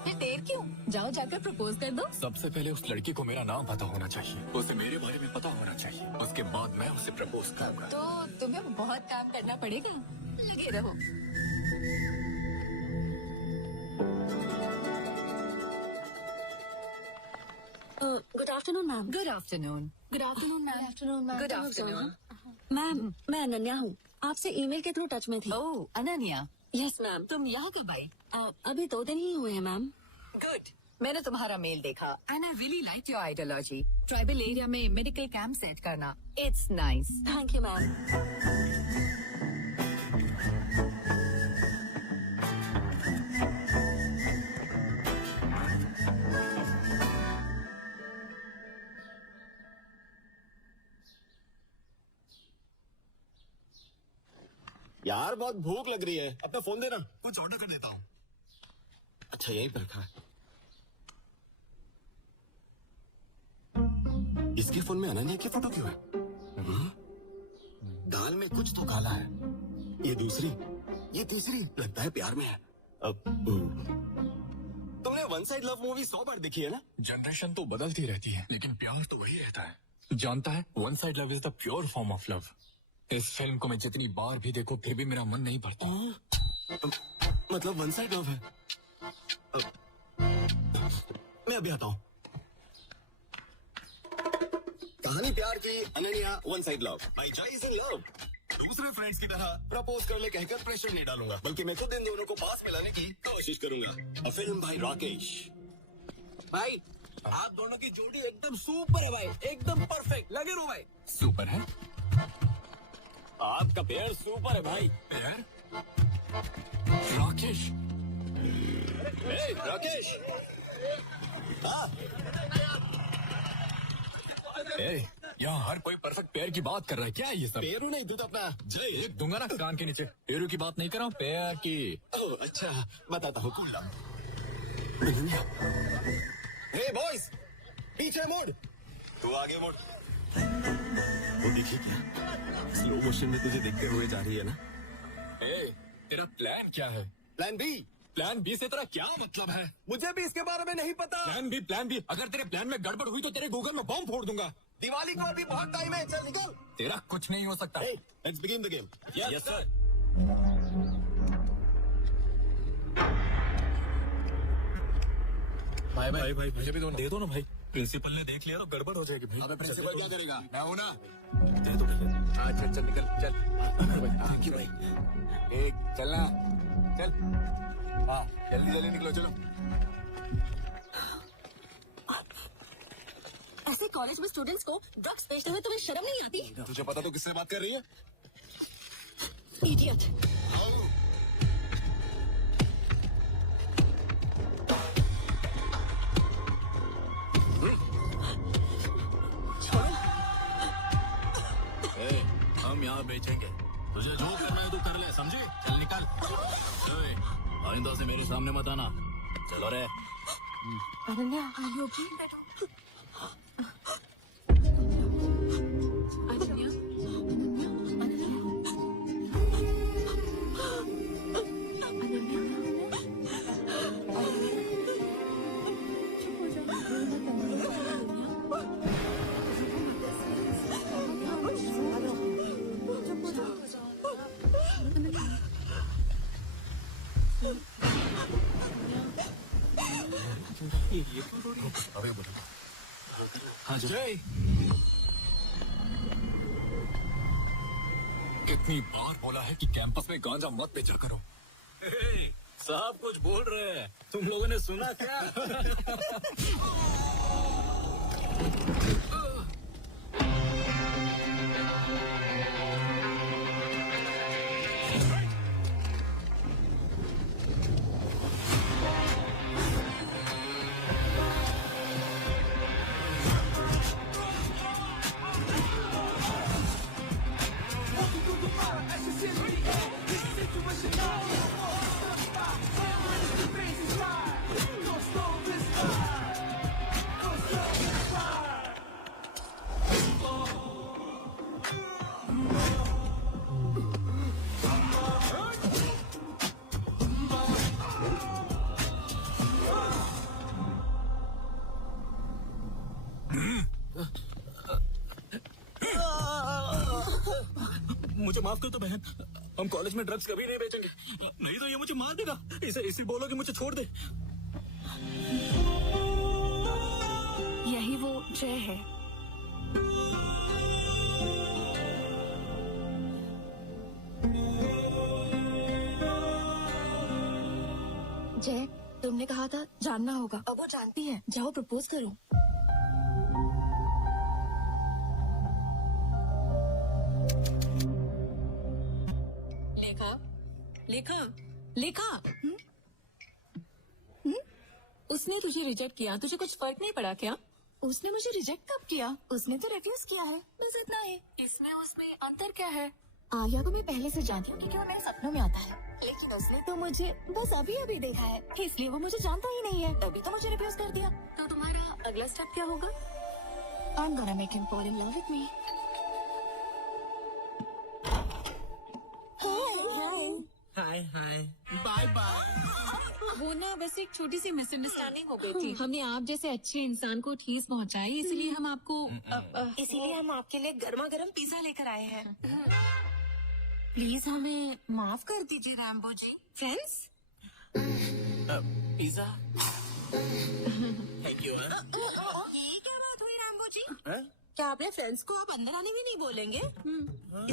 फिर देर क्यों? जाओ जाकर प्रपोज कर दो। सबसे पहले उस लड़की को मेरा नाम पता होना चाहिए, उसे मेरे बारे में पता होना चाहिए, उसके बाद मैं उसे प्रपोज करूंगा। तो तुम्हें बहुत काम करना पड़ेगा, लगे रहो। Good afternoon ma'am. Good afternoon. Good afternoon ma'am. Afternoon ma'am. Good afternoon. Ma'am मैं अनन्या हूँ, आपसे ईमेल के थ्रू टच में थी। ओह अनन्या, यस मैम। तुम यहाँ कब आई? अभी 2 दिन ही हुए हैं मैम। गुड। मैंने तुम्हारा मेल देखा and I really like your ideology. Tribal area में मेडिकल कैंप सेट करना, it's nice. Thank you ma'am. यार बहुत भूख लग रही है, अपना फोन देना, कुछ ऑर्डर कर देता हूँ। अच्छा यहीं पर रखा है। इसके फोन में अनन्या की फोटो क्यों है? दाल में कुछ तो काला है। ये दूसरी, ये तीसरी, लगता है प्यार में है। अब तुमने वन साइड लव मूवी 100 बार देखी है ना? जनरेशन तो बदलती रहती है, लेकिन प्यार तो वही रहता है। जानता है, one side love is the pure form of love. इस फिल्म को मैं जितनी बार भी देखूं फिर भी मेरा मन नहीं भरता। मतलब वन साइड लव है। मैं अभी आता हूँ। कहानी प्यार की, Ananya one side love. My Joy is in love. दूसरे फ्रेंड्स की तरह प्रपोज कर ले कहकर प्रेशर नहीं डालूंगा, बल्कि मैं खुद इन दोनों को पास मिलाने की कोशिश करूंगा। अ फिल्म भाई राकेश। भाई आप दोनों की जोड़ी एकदम सुपर है भाई, एकदम परफेक्ट। लगे रहो भाई। सुपर है? आपका पेयर सुपर है भाई। पेयर? राकेश। ए, राकेश। हाँ। यहाँ हर कोई परफेक्ट पेयर की बात कर रहा है, क्या है ये सब? पेरू नहीं दूध अपना जय एक दूंगा ना कान के नीचे। पेरू की बात नहीं कर रहा हूँ, पेयर की। ओह अच्छा, बताता हूँ। Cool down. हे बॉयज, पीछे मुड़। तू आगे मुड़। वो देखिए क्या स्लो मोशन में तुझे देखते हुए जा रही है ना? तेरा प्लान क्या है? Plan B. प्लान बी से तेरा क्या मतलब है? मुझे भी इसके बारे में नहीं पता। Plan B. अगर तेरे प्लान में गड़बड़ हुई तो तेरे गूगल में बम फोड़ दूंगा। दिवाली को अभी बहुत टाइम है, चल निकल। तेरा कुछ नहीं हो सकता। Let's begin the game. Yes sir. भाई मुझे भी दे दो ना भाई। प्रिंसिपल ने देख लिया तो गड़बड़ हो जाएगी भाई। अबे प्रिंसिपल क्या करेगा? मैं हूं ना। दे दो भैया। अच्छा चल निकल चल। थैंक यू भाई। एक चलना चल। हाँ जल्दी जल्दी निकलो चलो। ऐसे कॉलेज में स्टूडेंट्स को ड्रग्स बेचते हुए तुम्हें शर्म नहीं आती? तुझे पता तो किससे बात कर रही है? इडियट। हम यहाँ बेचेंगे, तुझे जो करना है तो कर ले, समझे? चल निकल। आइंदा से मेरे सामने मत आना। चलो रे। Ananya, are you okay? हाँ जय। कितनी बार बोला है कि कैंपस में गांजा मत बेचा करो। सब कुछ बोल रहे हैं, तुम लोगों ने सुना क्या? मुझे माफ कर दो बहन, हम कॉलेज में ड्रग्स कभी नहीं बेचेंगे, नहीं तो ये मुझे मार देगा। इसे बोलो कि मुझे छोड़ दे। यही वो जय है। जय, तुमने कहा था जानना होगा, अब वो जानती है। जाओ प्रपोज करो। लेखा, लेखा, लेखा। उसने तुझे रिजेक्ट किया, तुझे कुछ फर्क नहीं पड़ा क्या? उसने मुझे रिजेक्ट कब किया? उसने तो रिफ्यूज किया है, बस इतना ही। इसमें उसमें अंतर क्या है? आर्या को मैं पहले से जानती हूँ क्योंकि वो मेरे सपनों में आता है, लेकिन उसने तो मुझे बस अभी अभी देखा है, इसलिए वो मुझे जानता ही नहीं है, तभी तो मुझे रिफ्यूज कर दिया। तो तुम्हारा अगला स्टेप क्या होगा? I'm gonna make him fall in love with me. Hi hi, bye bye. वो ना वैसे एक छोटी सी मिसअंडरस्टैंडिंग हो गई थी। हमने आप जैसे अच्छे इंसान को ठेस पहुंचाई, इसलिए हम आपको इसीलिए हम आपके लिए गर्मा गर्म पिज्जा लेकर आए हैं। प्लीज हमें माफ कर दीजिए Rambo ji. Friends, pizza. Thank you. ये क्या बात हुई रैम्बो जी? क्या अपने फ्रेंड्स को आप अंदर आने भी नहीं बोलेंगे?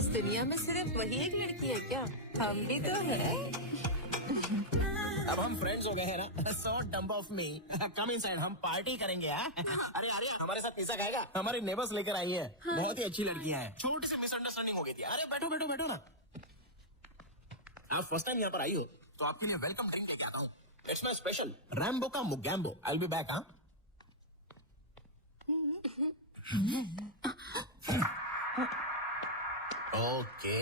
इस दुनिया में सिर्फ वही एक लड़की है क्या? हम भी तो है। अब हम फ्रेंड्स हो गए हैं ना, so dumb of me. Come inside, हम पार्टी करेंगे। अरे हमारे साथ पिज्जा खाएगा? हमारे नेबर्स लेकर आई है, बहुत ही अच्छी लड़कियां हैं। छोटी सी मिसअंडरस्टैंडिंग हो गई थी। अरे बैठो बैठो बैठो ना। आप फर्स्ट टाइम यहाँ पर आई हो तो आपके लिए वेलकम ड्रिंक लेके आता हूँ। इट्स माय स्पेशल रैम्बो का Mogambo. I will be back. हाँ, ओके।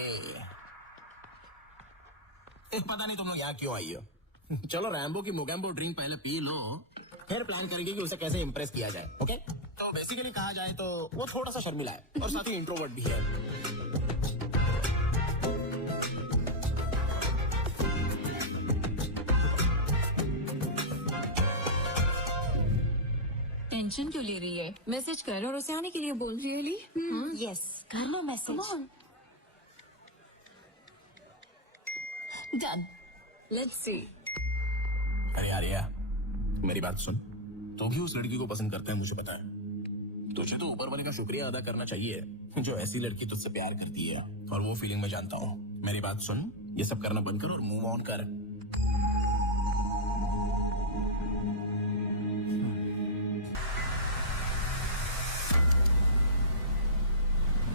पता नहीं तुम लोग यहाँ क्यों आई हो। चलो रैम्बो की मुगैम्बो ड्रिंक पहले पी लो, फिर प्लान करेंगे कि उसे कैसे इम्प्रेस किया जाए। ओके? तो बेसिकली कहा जाए तो वो थोड़ा सा शर्मिला है और साथ ही इंट्रोवर्ट भी है। टेंशन क्यों ले रही है? मैसेज कर और उसे आने के लिए बोल। Really? यस, कर लो message. Come on. Done, let's see. अरे आर्या, मेरी बात सुन। तो भी उस लड़की को पसंद करता है, मुझे पता है। तुझे तो ऊपर वाले का शुक्रिया अदा करना चाहिए जो ऐसी लड़की तुझसे प्यार करती है, और वो फीलिंग मैं जानता हूँ। मेरी बात सुन, ये सब करना बंद कर और मूव ऑन कर।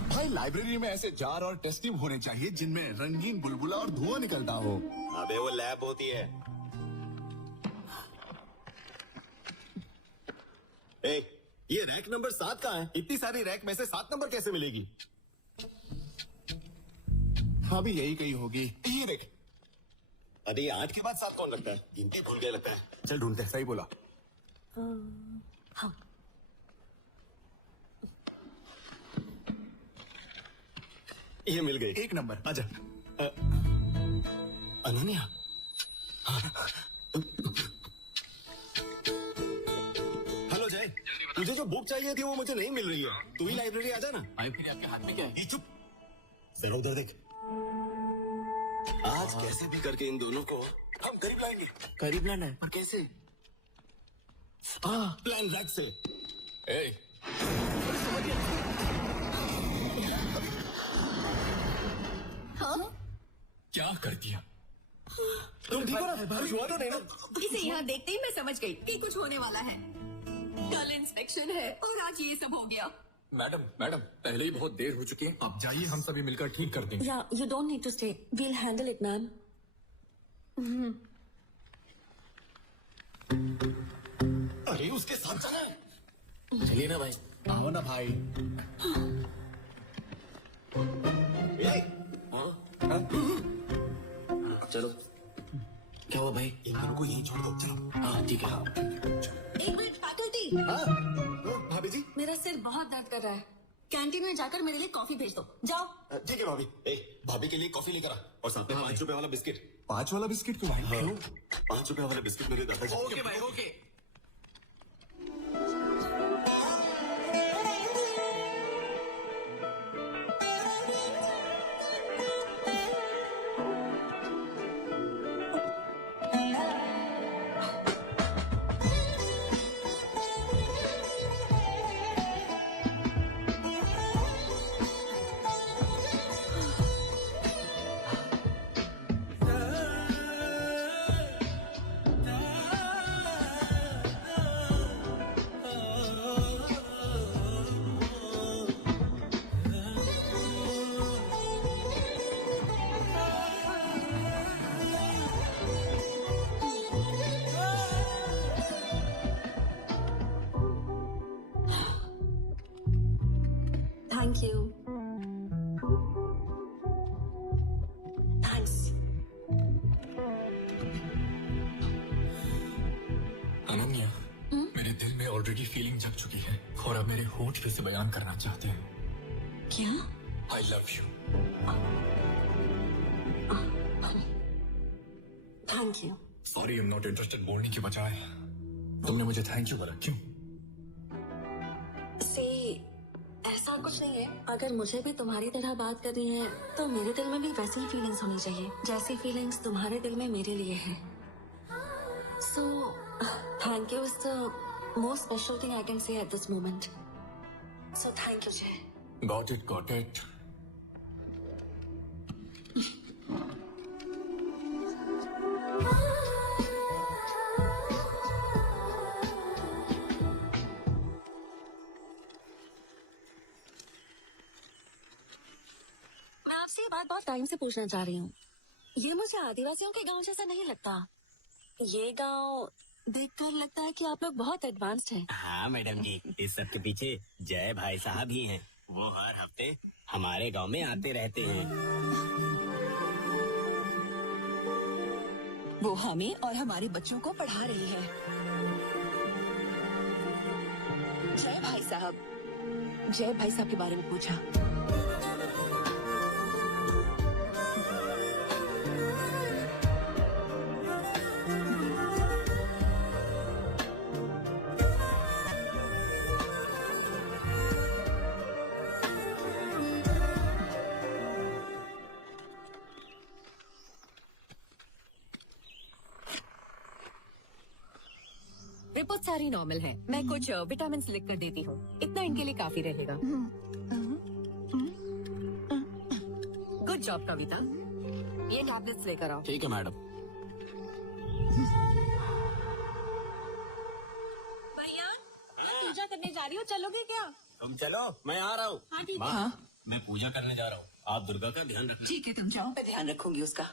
भाई लाइब्रेरी में ऐसे जार और टेस्ट ट्यूब होने चाहिए जिनमें रंगीन बुलबुला और धुआं निकलता हो। अबे वो लैब होती है। ए, ये रैक नंबर 7 कहाँ है? इतनी सारी रैक में से 7 नंबर कैसे मिलेगी? हाँ भी यही कहीं होगी। ये देख। अरे 8 के बाद 7 कौन लगता है? गिनती भूल गया लगता है। चल ढूंढते हैं। सही बोला। ये मिल गई। 1 नंबर। आजा। अनन्या। हेलो जय, तुझे जो बुक चाहिए थी वो मुझे नहीं मिल रही है। तू ही लाइब्रेरी आ जा ना। लाइब्रेरी आपके हाथ में क्या है? ये चुप, जरा उधर देख। आज कैसे भी करके इन दोनों को हम करीब लाएंगे। करीब लाना है, पर कैसे? प्लान रैक से। ए, क्या कर दिया? तुम ठीक हो ना? हुआ तो नहीं ना? इसे यहाँ देखते ही मैं समझ गई कि कुछ होने वाला है। कल इंस्पेक्शन है और आज ये सब हो गया। मैडम, पहले ही बहुत देर हो चुकी है, आप जाइए, हम सभी मिलकर ठीक कर देंगे। Yeah, you don't need to stay. We'll handle it, ma'am. अरे उसके साथ चला है। चलिए ना भाई। आओ ना भाई। चलो। क्या हुआ भाई? इन दोनों को यहीं छोड़ दो। चलो। हाँ ठीक है। एक मिनट फैकल्टी, भाभी जी। मेरा सिर बहुत दर्द कर रहा है। कैंटीन में जाकर मेरे लिए कॉफी भेज दो। जाओ। ठीक है भाभी। भाभी के लिए कॉफी लेकर आ और साथ में 5 रुपए वाला बिस्किट। 5 वाला बिस्किट क्यों भाई? क्यों? 5 रुपए वाला बिस्किट मेरे दादाजी। ओके भाई, ओके। जग चुकी है और अब मेरे होठ भी से बयान करना चाहती है। क्या? I love you. Thank you. Sorry, I am not interested बोलने के बजाय तुमने मुझे थैंक यू बोला, क्यों? से ऐसा कुछ नहीं है। अगर मुझे भी तुम्हारी तरह बात करनी है तो मेरे दिल में भी वैसी ही फीलिंग्स होनी चाहिए जैसी फीलिंग्स तुम्हारे दिल में मेरे लिए है। So thank you is the most special thing I can say at this moment. So thank you Jay. Got it, got it. मैं आपसे ये बात बहुत टाइम से पूछना चाह रही हूँ। ये मुझे आदिवासियों के गांव जैसा नहीं लगता। ये गांव देखकर लगता है कि आप लोग बहुत एडवांस्ड हैं। हाँ मैडम जी, इस सब के पीछे जय भाई साहब ही हैं। वो हर हफ्ते हमारे गांव में आते रहते हैं। वो हमें और हमारे बच्चों को पढ़ा रही है। जय भाई साहब के बारे में पूछा। रिपोर्ट सारी नॉर्मल है। मैं कुछ विटामिन लिख कर देती हूँ, इतना इनके लिए काफी रहेगा। गुड जॉब कविता, ये टैबलेट्स लेकर आओ। ठीक है मैडम। भैया मैं पूजा करने जा रही हूँ, चलोगे क्या? तुम चलो, मैं आ रहा हूँ। हाँ ठीक है। माँ, मैं पूजा करने जा रहा हूँ, आप दुर्गा का ध्यान रखना। ठीक है, तुम जाओ, मैं ध्यान रखूंगी उसका।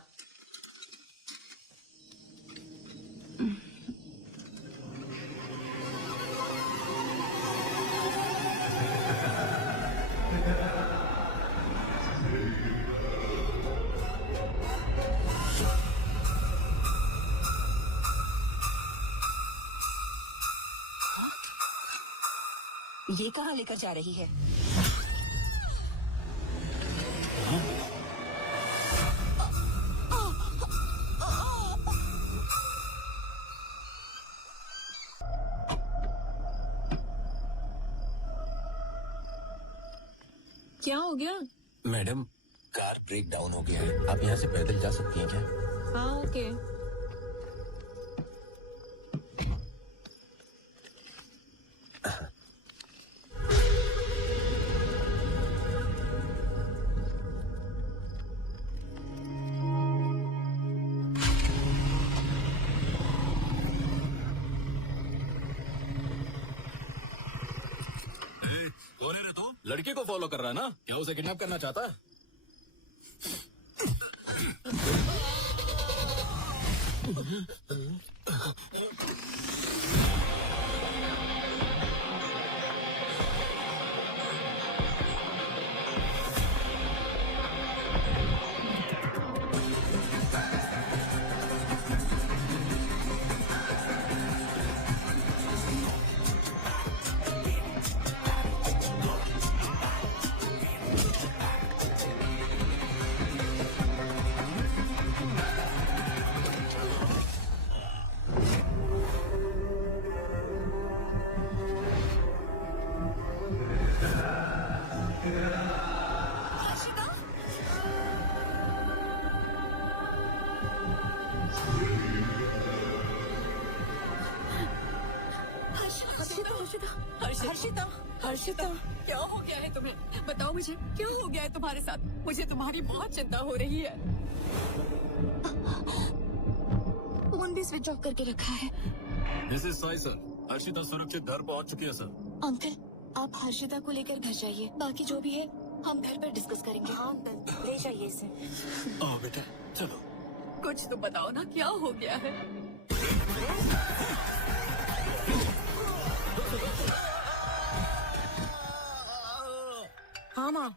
ये कहाँ लेकर जा रही है? क्या हो गया? मैडम, कार ब्रेक डाउन हो गया है, आप यहाँ से पैदल जा सकती हैं क्या? हाँ ओके। लड़की को फॉलो कर रहा है ना? क्या उसे किडनैप करना चाहता है? हर्षिता, क्या हो गया है तुम्हें? बताओ मुझे, क्या हो गया है तुम्हारे साथ? मुझे तुम्हारी बहुत चिंता हो रही है। फोन भी स्विच ऑफ करके रखा है। This is Sai sir, Harshita सुरक्षित घर पहुंच चुकी है सर। अंकल, आप हर्षिता को लेकर घर जाइए, बाकी जो भी है हम घर पर डिस्कस करेंगे। हाँ अंकल, ले जाइए इसे। आओ बेटा, चलो। कुछ तो बताओ ना, क्या हो गया है? हाँ माँ।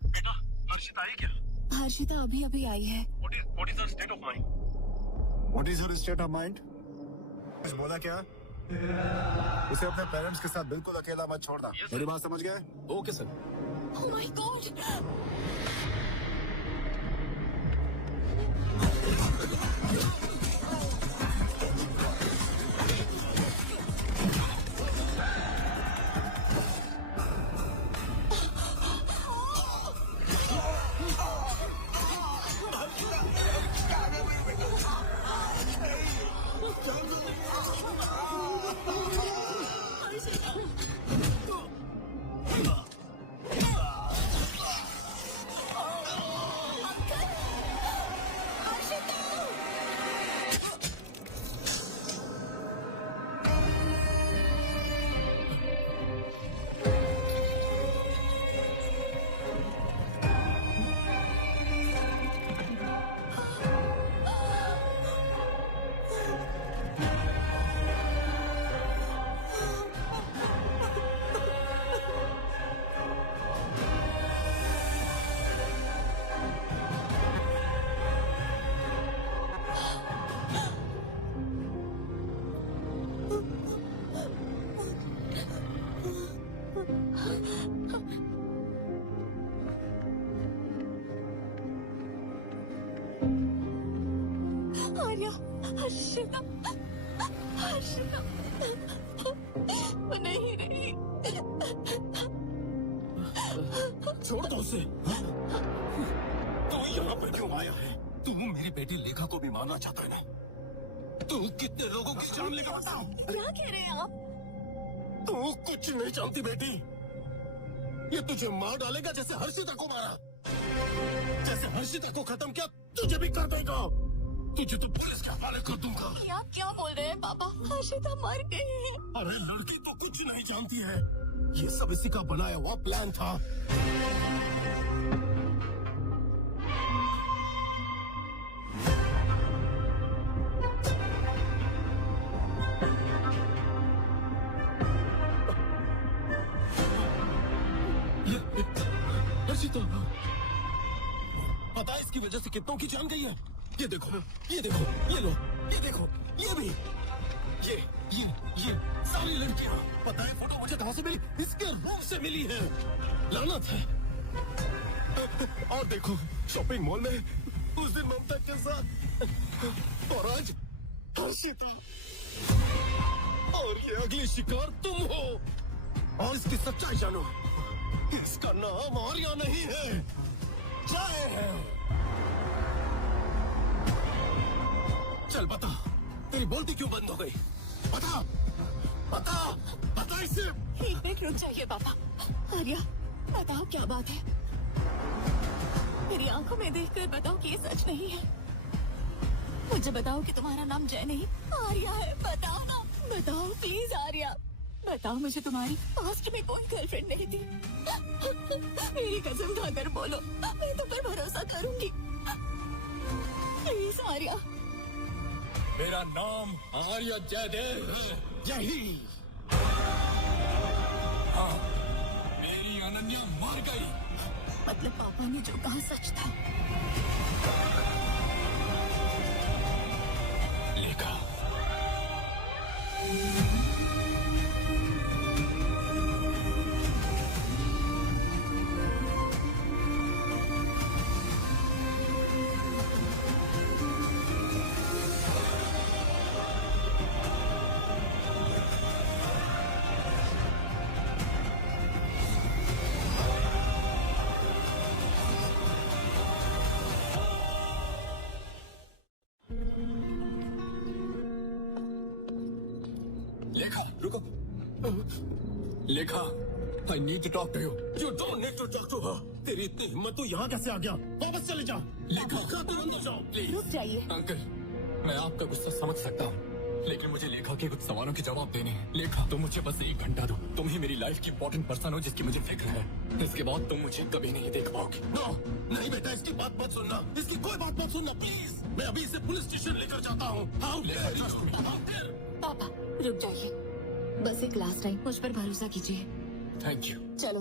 बेटा, हर्षिता आई क्या? हर्षिता अभी अभी आई है। What is her state of mind? What is her state of mind? कुछ बोला क्या? उसे अपने पेरेंट्स के साथ बिल्कुल अकेला मत छोड़ना। मेरी बात समझ गए? Okay sir. Oh my God! Arya, Harshita, Harshita, वो नहीं रही। छोड़ दो उसे। तू यहाँ पर क्यों आया है? तू मेरी बेटी लेखा को भी मारना चाहता है ना? तू कितने लोगों की जान लेगा बताओ? क्या कह रहे हैं आप? तू कुछ नहीं जानती बेटी। ये तुझे मार डालेगा जैसे हर्षिता को मारा। जैसे हर्षिता को खत्म किया तुझे भी कर देगा। तुझे तो पुलिस के हवाले कर दूंगा। ये आप क्या बोल रहे हैं पापा? हर्षिता मर गई है। अरे लड़की तो कुछ नहीं जानती है। ये सब इसी का बनाया हुआ प्लान था। हर्षिता, पता है इसकी वजह से कितनों की जान गई है? ये देखो, ये देखो, ये लो, ये देखो, ये भी, ये सारी लड़कियां। पता है फोटो मुझे कहां से मिली? इसके रूम से मिली है। लानत है। और देखो शॉपिंग मॉल में उस दिन ममता के साथ, और आज हर्षिता। और ये अगली शिकार तुम हो। और इसकी सच्चाई जानो, इसका नाम आर्या नहीं है, जय है। चल बता, तेरी बोलती क्यों बंद हो गई? बता, बता, बता इसे। एक मिनट रुक जाइए पापा। आर्या, बताओ क्या बात है? मेरी आंखों में देखकर बताओ कि ये सच नहीं है। मुझे बताओ कि तुम्हारा नाम जय नहीं आर्या है। बताओ ना, बताओ प्लीज आर्या। बताओ मुझे तुम्हारी पास्ट में कोई गर्लफ्रेंड नहीं थी। मेरी कसम खाकर बोलो, मैं तुम पर भरोसा करूंगी। प्लीज आर्या। मेरा नाम आर्या जयदेव है। यही। हाँ, मेरी अनन्या मर गई। मतलब पापा ने जो कहा सच था। लेखा, लेखा, I need to talk to you. You don't need to talk to her. तेरी इतनी हिम्मत तो यहाँ कैसे आ गया? वापस चले जाओ। लेखा, तुम अंदर जाओ प्लीज। रुक जाइए। अंकल, मैं आपका गुस्सा समझ सकता हूँ, लेकिन मुझे लेखा के कुछ सवालों के जवाब देने हैं। लेखा, तुम मुझे बस 1 घंटा दो। तुम ही मेरी लाइफ की इंपॉर्टेंट पर्सन हो जिसकी मुझे फिक्र है। इसके बाद तुम मुझे कभी नहीं देख पाओगे। नो, नहीं बेटा, इसकी बात मत सुनना। इसकी कोई बात मत सुनना प्लीज। मैं अभी इसे पुलिस स्टेशन लेकर जाता हूँ। पापा रुक जाइए, बस एक लास्ट टाइम मुझ पर भरोसा कीजिए। Thank you. चलो।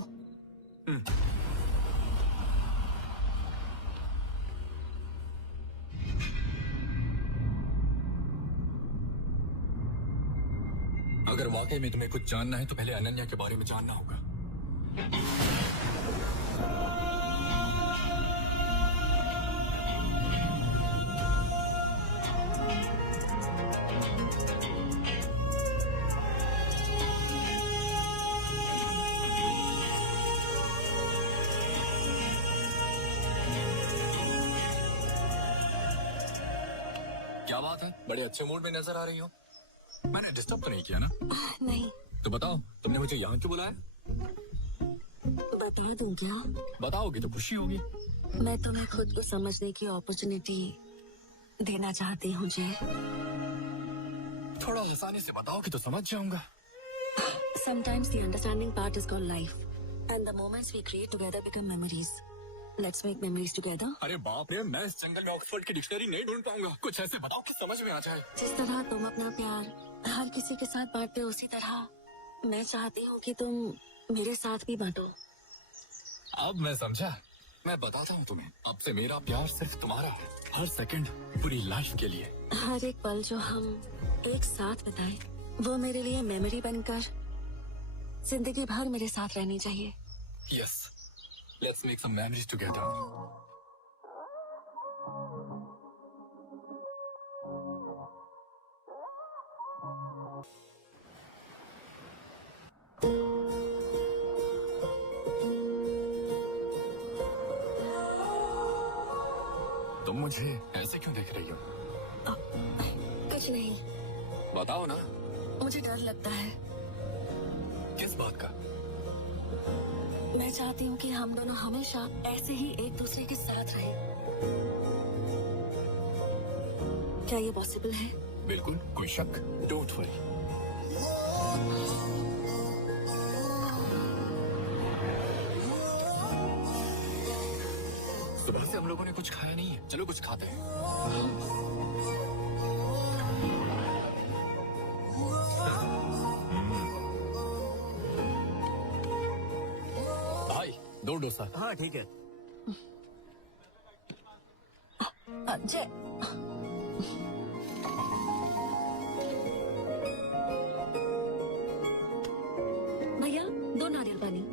अगर वाकई में तुम्हें कुछ जानना है तो पहले अनन्या के बारे में जानना होगा। क्या बात है, बड़े अच्छे मूड में नजर आ रही हो। मैंने डिस्टर्ब तो नहीं किया ना? नहीं। तो बताओ, तुमने मुझे यहाँ क्यों बुलाया? बता दूं क्या? बताओगी तो खुशी होगी। मैं तुम्हें खुद को समझने की अपॉर्चुनिटी देना चाहती हूँ जी। थोड़ा आसानी से बताओगी तो समझ जाऊंगा। Sometimes the understanding part is called life, and the moments we create together become memories. Let's make memories together. अरे बाप रे, मैं इस जंगल में ऑक्सफोर्ड की डिक्शनरी नहीं ढूंढ पाऊंगा। कुछ ऐसे बताओ कि समझ में आ जाए। जिस तरह तुम अपना प्यार हर किसी के साथ बांटते हो, उसी तरह मैं चाहती हूँ कि तुम मेरे साथ भी बांटो। अब मैं समझा। मैं बताता हूँ तुम्हें, अब से मेरा प्यार सिर्फ तुम्हारा है, हर सेकंड, पूरी लाइफ के लिए। हर एक पल जो हम एक साथ बिताए, वो मेरे लिए मेमोरी बनकर जिंदगी भर मेरे साथ रहनी चाहिए। Yes, let's make some memories together. तुम मुझे ऐसे क्यों देख रही हो? कुछ नहीं, बताओ ना। मुझे डर लगता है। किस बात का? मैं चाहती हूँ कि हम दोनों हमेशा ऐसे ही एक दूसरे के साथ रहें। क्या ये पॉसिबल है? बिल्कुल, कोई शक? Don't worry. सुबह से हम लोगों ने कुछ खाया नहीं है, चलो कुछ खाते हैं। भाई, 2 डोसा। हाँ ठीक है। अजय, भैया 2 नारियल पानी।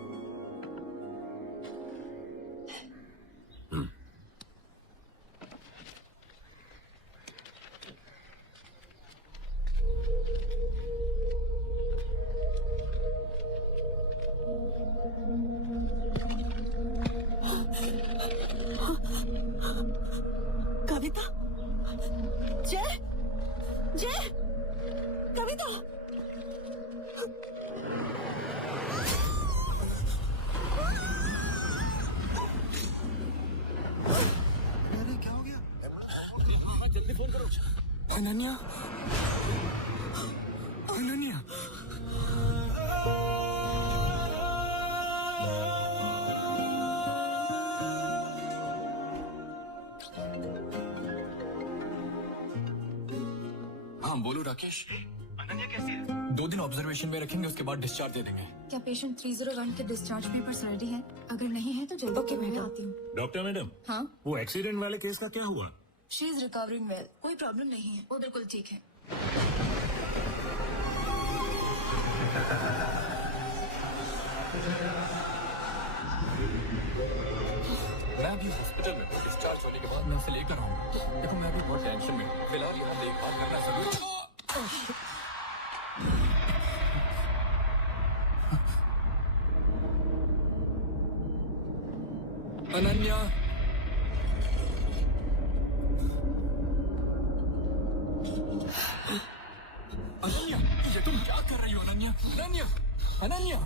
कविता, जय, जय, कविता। क्या हो गया? जल्दी फोन करो। अनन्या, अनन्या, हाँ बोलो राकेश। अनन्या कैसी है? 2 दिन ऑब्जर्वेशन में रखेंगे, उसके बाद डिस्चार्ज दे देंगे। क्या पेशेंट 301 के डिस्चार्ज पेपर्स रेडी हैं? अगर नहीं है तो जल्दी मैं आती हूँ। डॉक्टर मैडम, हाँ, वो एक्सीडेंट वाले केस का क्या हुआ? शी इज रिकवरिंग वेल, कोई प्रॉब्लम नहीं है, वो बिल्कुल ठीक है। मैं अभी हॉस्पिटल में हूँ, डिस्चार्ज होने के बाद मैं उसे लेकर आऊंगा। देखो मैं अभी बहुत टेंशन में हूँ, फिलहाल यहाँ देखभाल करना जरूरी है। अनन्या, अनन्या, ये तुम क्या कर रही हो अनन्या? अनन्या, अनन्या।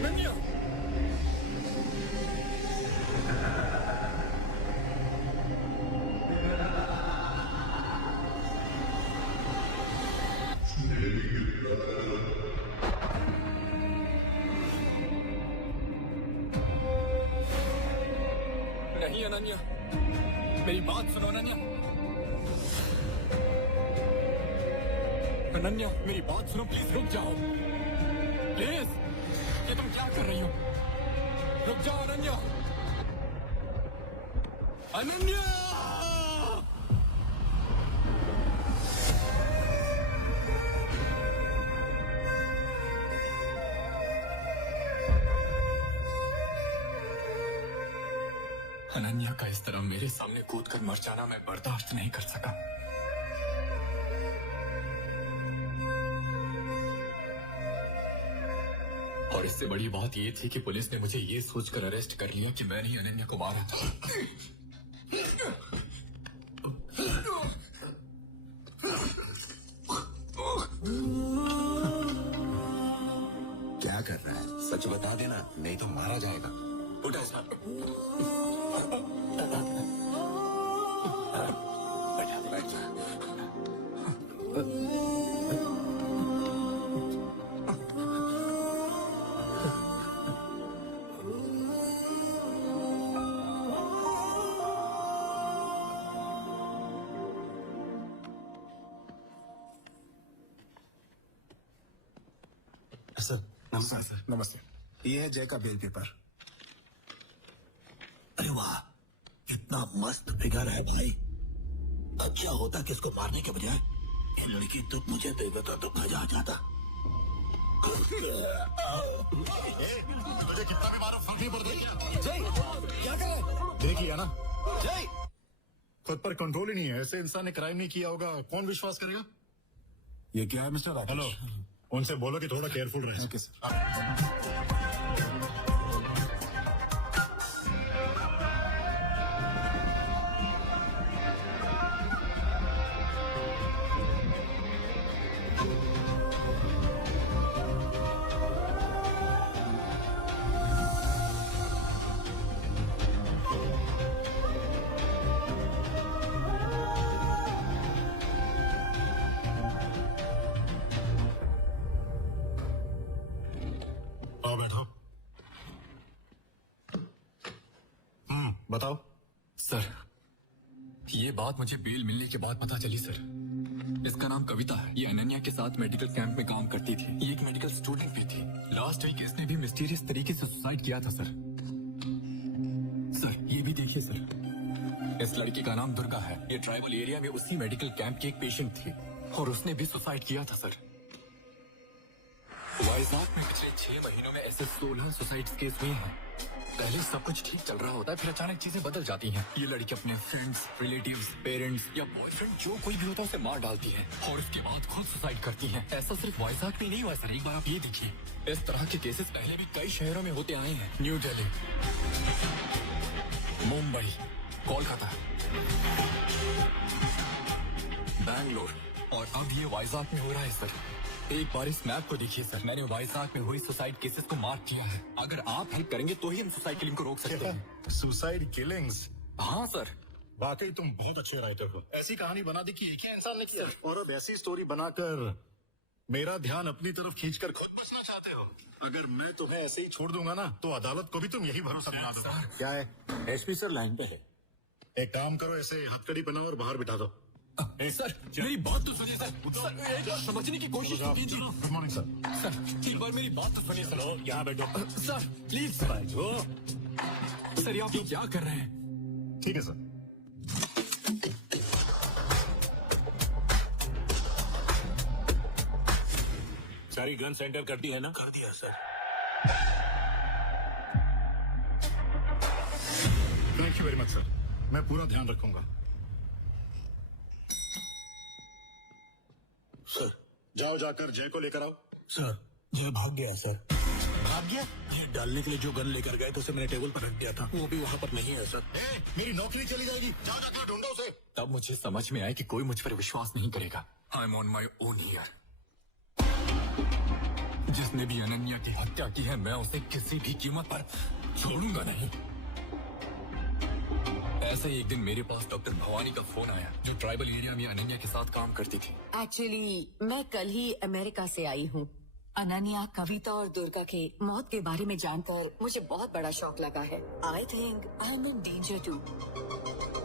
अनन्या, नहीं अनन्या, मेरी बात सुनो अनन्या। अनन्या मेरी बात सुनो प्लीज, रुक जाओ प्लीज। ये तुम क्या कर रही हो? रुक जाओ अनन्या। अनन्या अनन्या का इस तरह मेरे सामने कूद कर मर जाना मैं बर्दाश्त नहीं कर सका। और इससे बड़ी बात ये थी कि पुलिस ने मुझे ये सोचकर अरेस्ट कर लिया कि मैंने ही अनन्या को मारा था। क्या कर रहा है? सच बता देना, नहीं तो मारा जाएगा। उठा इसका। सर नमस्कार। सर नमस्ते। ये है जय का बेल पेपर। अरे वाह, कितना मस्त फिगर है भाई। अच्छा होता कि इसको मारने के बजाय ये लड़की तो मुझे दे देता तो मजा आ जाता। मुझे कितना भी मारो फर्क नहीं पड़ता। जय क्या कर रहे? देख लिया ना जय, खुद पर कंट्रोल ही नहीं है। ऐसे इंसान ने क्राइम नहीं किया होगा, कौन विश्वास करेगा? ये क्या है मिस्टर राकेश? हेलो, उनसे बोलो कि थोड़ा केयरफुल रहे। Okay sir. बैठो। बताओ। सर ये बात मुझे बेल मिलने के बाद पता चली सर। इसका नाम कविता है। ये अनन्या के साथ मेडिकल कैंप में काम करती थी। ये एक मेडिकल स्टूडेंट भी थी। लास्ट वीक इसने भी मिस्टीरियस तरीके से सुसाइड किया था सर। सर ये भी देखिए सर, इस लड़की का नाम दुर्गा है। ये ट्राइबल एरिया में उसी मेडिकल कैंप की एक पेशेंट थी और उसने भी सुसाइड किया था सर। वाइजाग में पिछले 6 महीनों में ऐसे 16 सुसाइड केस हुए हैं। पहले सब कुछ ठीक चल रहा होता है, फिर अचानक चीजें बदल जाती हैं। ये लड़की अपने फ्रेंड्स, रिलेटिव्स, पेरेंट्स या बॉयफ्रेंड जो कोई भी होता है उसे मार डालती है और उसके बाद खुद सुसाइड करती है। ऐसा सिर्फ वाइजाग में नहीं हुआ सर। एक बार आप ये देखिए, इस तरह के केसेस पहले भी कई शहरों में होते आए हैं। न्यू दिल्ली, मुंबई, कोलकाता, बैंगलोर और अब ये वाइजाग में हो रहा है सर। एक बार इस मैप को देखिए सर, मैंने वाइजाग में हुई सुसाइड केसेस को मार्क किया है। अगर आप हेल्प करेंगे तो ही हम सुसाइड किलिंग को रोक सकते हैं। Suicide killings? हाँ सर। वाकई तुम बहुत अच्छे राइटर हो। ऐसी कहानी बना दी कि एक ही इंसान ने किया, और अब ऐसी स्टोरी बनाकर मेरा ध्यान अपनी तरफ खींचकर खुद बचना चाहते हो। अगर मैं तुम्हें ऐसे ही छोड़ दूंगा ना तो अदालत को भी तुम यही भरोसा दिला दो। क्या है? एसपी सर लाइन पे है। एक काम करो, ऐसे हथकड़ी बनाओ और बाहर बिठा दो। सर मेरी बात तो सुनिए सर। सर समझने की कोशिश तो कीजिए। Good morning sir. सर एक बार मेरी बात तो सुनिए सर। यहाँ बैठो। Sir please sir. सर ये आप लोग क्या कर रहे हैं? ठीक है सर। सारी गन सेंटर कर दी है ना? कर दिया sir. Thank you very much sir, मैं पूरा ध्यान रखूंगा। सर जाओ, जाकर जय को लेकर आओ। सर जय भाग गया सर। भाग गया? ये डालने के लिए जो गन लेकर गए थे उसे मैंने टेबल पर रख दिया था, वो भी वहाँ पर नहीं है सर। मेरी नौकरी चली जाएगी। जाओ जाकर ढूंढो उसे। तब मुझे समझ में आया कि कोई मुझ पर विश्वास नहीं करेगा। I am on my own here. जिसने भी अनन्या की हत्या की है मैं उसे किसी भी कीमत पर छोड़ूंगा नहीं। ऐसे ही एक दिन मेरे पास डॉक्टर भवानी का फोन आया जो ट्राइबल एरिया में अनन्या के साथ काम करती थी। एक्चुअली मैं कल ही अमेरिका से आई हूँ। अनन्या, कविता और दुर्गा के मौत के बारे में जानकर मुझे बहुत बड़ा शौक लगा है। I think I am in danger too.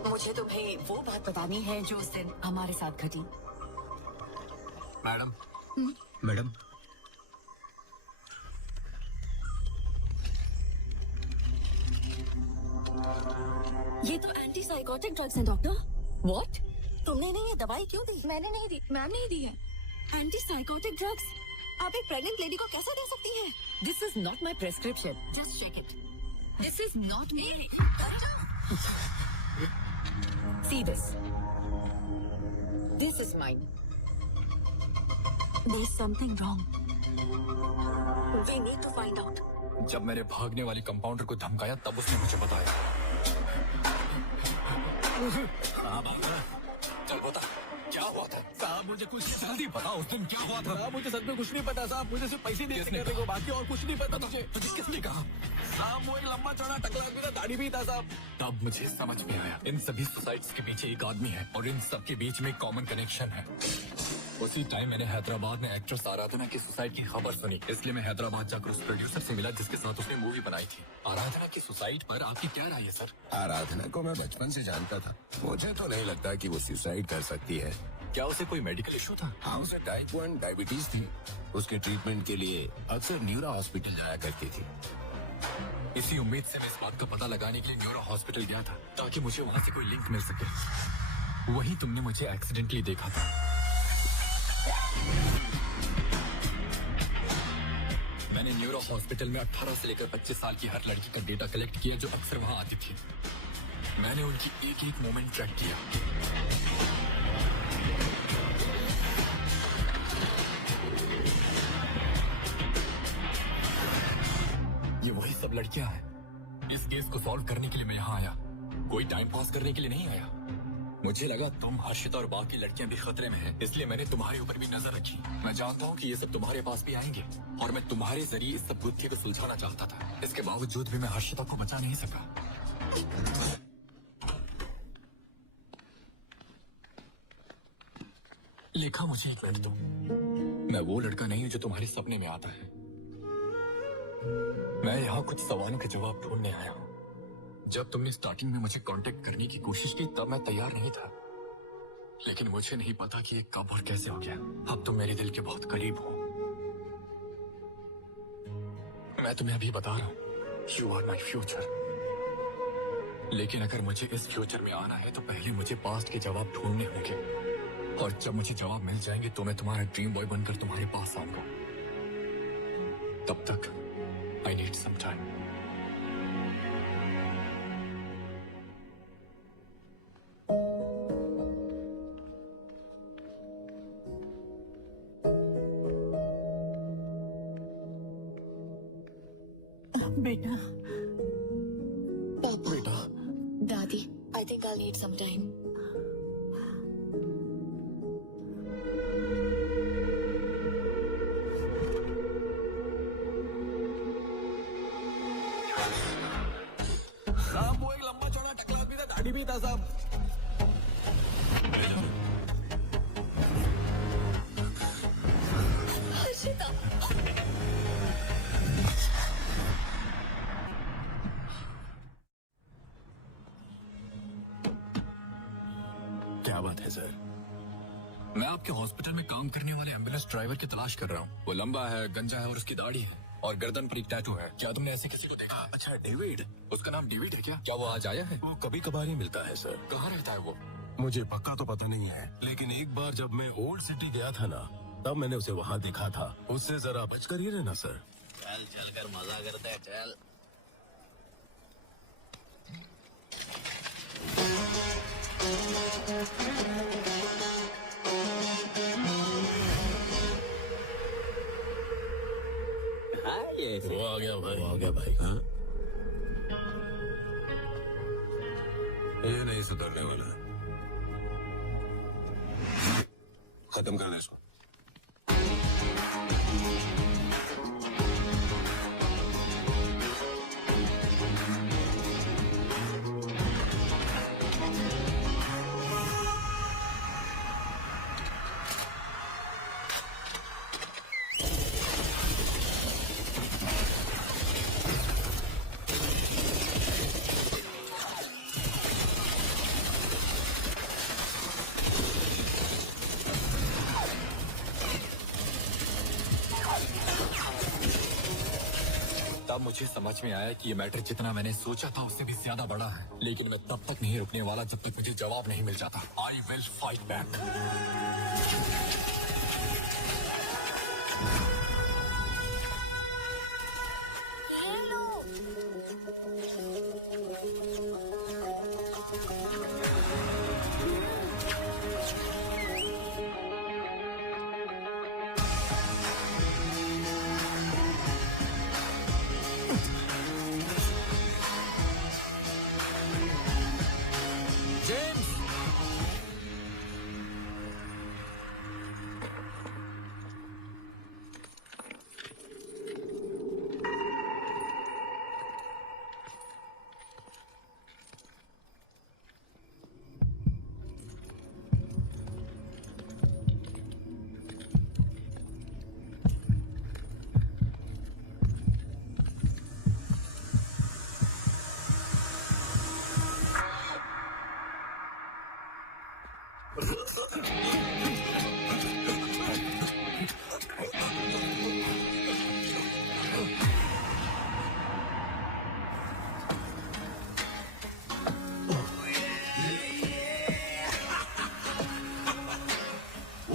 मुझे तुम्हें वो बात बतानी है जो उस दिन हमारे साथ घटी। मैडम मैडम ये तो एंटी साइकोटिक ड्रग्स हैं डॉक्टर। व्हाट? तुमने इन्हें ये दवाई क्यों दी? मैंने नहीं दी, मैम ने ही दी है। एंटी साइकोटिक ड्रग्स आप एक प्रेग्नेंट लेडी को कैसे दे सकती हैं? This is not my prescription. Just check it. This is not me. See this. This is mine. There's something wrong. We need to find out. जब मेरे भागने वाली कंपाउंडर को धमकाया तब उसने मुझे बताया। चल बता क्या हुआ था? साहब मुझे कुछ जल्दी बता उस दिन क्या हुआ था? साहब मुझे सच में कुछ नहीं पता साहब, मुझे सिर्फ पैसे दिए थे को, बाकी और कुछ नहीं पता मुझे। तुझे किसने कहा? साहब वो एक लंबा चौड़ा टकला आदमी था, दाढ़ी भी था साहब। तब मुझे समझ में आया इन सभी सुसाइड्स के पीछे एक आदमी है और इन सब के बीच में कॉमन कनेक्शन है। उसी टाइम मैंने हैदराबाद में एक्ट्रेस आराधना की सुसाइड की खबर सुनी, इसलिए मैं हैदराबाद जाकर उस प्रोड्यूसर से मिला जिसके साथ उसने मूवी बनाई थी। आराधना की सुसाइड पर आपकी क्या राय है सर? आराधना को मैं बचपन से जानता था, मुझे तो नहीं लगता कि वो सुसाइड कर सकती है। क्या उसे कोई मेडिकल इशू था? हाँ, उसे टाइप 1 डायबिटीज थी। उसके ट्रीटमेंट के लिए अक्सर न्यूरो हॉस्पिटल जाया करती थी। इसी उम्मीद से मैं इस बात का पता लगाने के लिए न्यूरो हॉस्पिटल गया था ताकि मुझे वहाँ से कोई लिंक मिल सके। वहीं तुमने मुझे एक्सीडेंटली देखा था। मैंने न्यूरो हॉस्पिटल में 18 से लेकर 25 साल की हर लड़की का डेटा कलेक्ट किया जो अक्सर वहाँ आती थी। मैंने उनकी एक एक मोमेंट ट्रैक किया। ये वही सब लड़कियां हैं। इस केस को सॉल्व करने के लिए मैं यहाँ आया, कोई टाइम पास करने के लिए नहीं आया। मुझे लगा तुम, हर्षिता और बाकी लड़कियां भी खतरे में हैं, इसलिए मैंने तुम्हारे ऊपर भी नजर रखी। मैं जानता हूँ कि ये सब तुम्हारे पास भी आएंगे और मैं तुम्हारे जरिए इस सब बुद्धि को सुलझाना चाहता था। इसके बावजूद भी मैं हर्षिता को बचा नहीं सका। लेखा, मुझे एक मिनट दो। मैं वो लड़का नहीं हूँ जो तुम्हारे सपने में आता है। मैं यहाँ कुछ सवालों के जवाब ढूंढने आया हूँ। जब तुमने स्टार्टिंग में मुझे कांटेक्ट करने की कोशिश की तब मैं तैयार नहीं था, लेकिन मुझे नहीं पता कि ये कब और कैसे हो गया। अब तुम मेरे दिल के बहुत करीब हो। मैं तुम्हें अभी बता रहा हूँ, यू आर माई फ्यूचर। लेकिन अगर मुझे इस फ्यूचर में आना है तो पहले मुझे पास्ट के जवाब ढूंढने होंगे, और जब मुझे जवाब मिल जाएंगे तो मैं तुम्हारा ड्रीम बॉय बनकर तुम्हारे पास आऊंगा। तब तक आई नीड सम टाइम। बेटा, पापा, दादी, I think I'll need some time. साहब वो एक लंबा चौड़ा टकला आदमी था, दाढ़ी भी था साहब। हर्षिता, क्या बात है सर? मैं आपके हॉस्पिटल में काम करने वाले एम्बुलेंस ड्राइवर की तलाश कर रहा हूँ। वो लंबा है, गंजा है और उसकी दाढ़ी है और गर्दन पर एक टैटू है। क्या तुमने ऐसे किसी को देखा? अच्छा, डेविड। उसका नाम डेविड है क्या? क्या वो आज आया है? वो कभी कभार ही मिलता है सर। कहाँ रहता है वो? मुझे पक्का तो पता नहीं है, लेकिन एक बार जब मैं ओल्ड सिटी गया था ना, तब मैंने उसे वहाँ देखा था। उससे जरा बच कर ही रहना सर। चल चल कर मजा करते हैं, चल। वो आ गया भाई, वो आ गया भाई। हाँ, ये नहीं सुधरने वाला। खत्म कर दे इसको। तब मुझे समझ में आया कि ये मैटर जितना मैंने सोचा था उससे भी ज्यादा बड़ा है। लेकिन मैं तब तक नहीं रुकने वाला जब तक मुझे जवाब नहीं मिल जाता। I will fight back.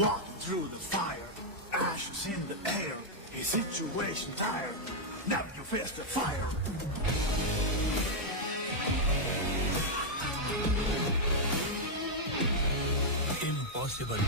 Walking through the fire, ashes in the air, a situation tired. Now you face the fire. Impossible.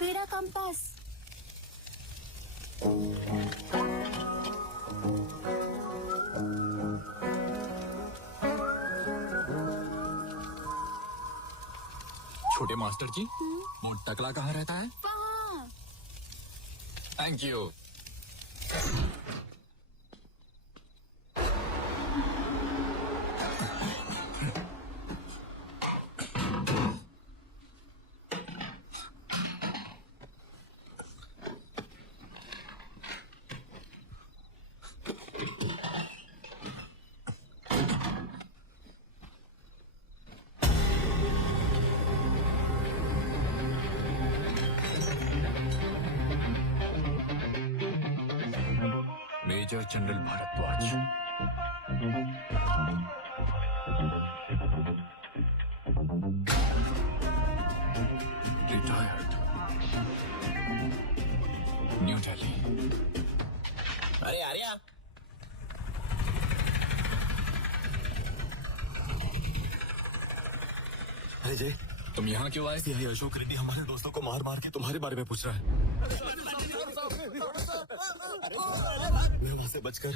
मेरा कंपास। छोटे मास्टर जी, वो टकला कहाँ रहता है? वहाँ। Thank you. Major general Bhardwaj. Retired, New Delhi. अरे आर्या, अरे जय, तुम यहाँ क्यों आए? ये अशोक रेड्डी हमारे दोस्तों को मार मार के तुम्हारे बारे में पूछ रहा है। मैं वहाँ से बचकर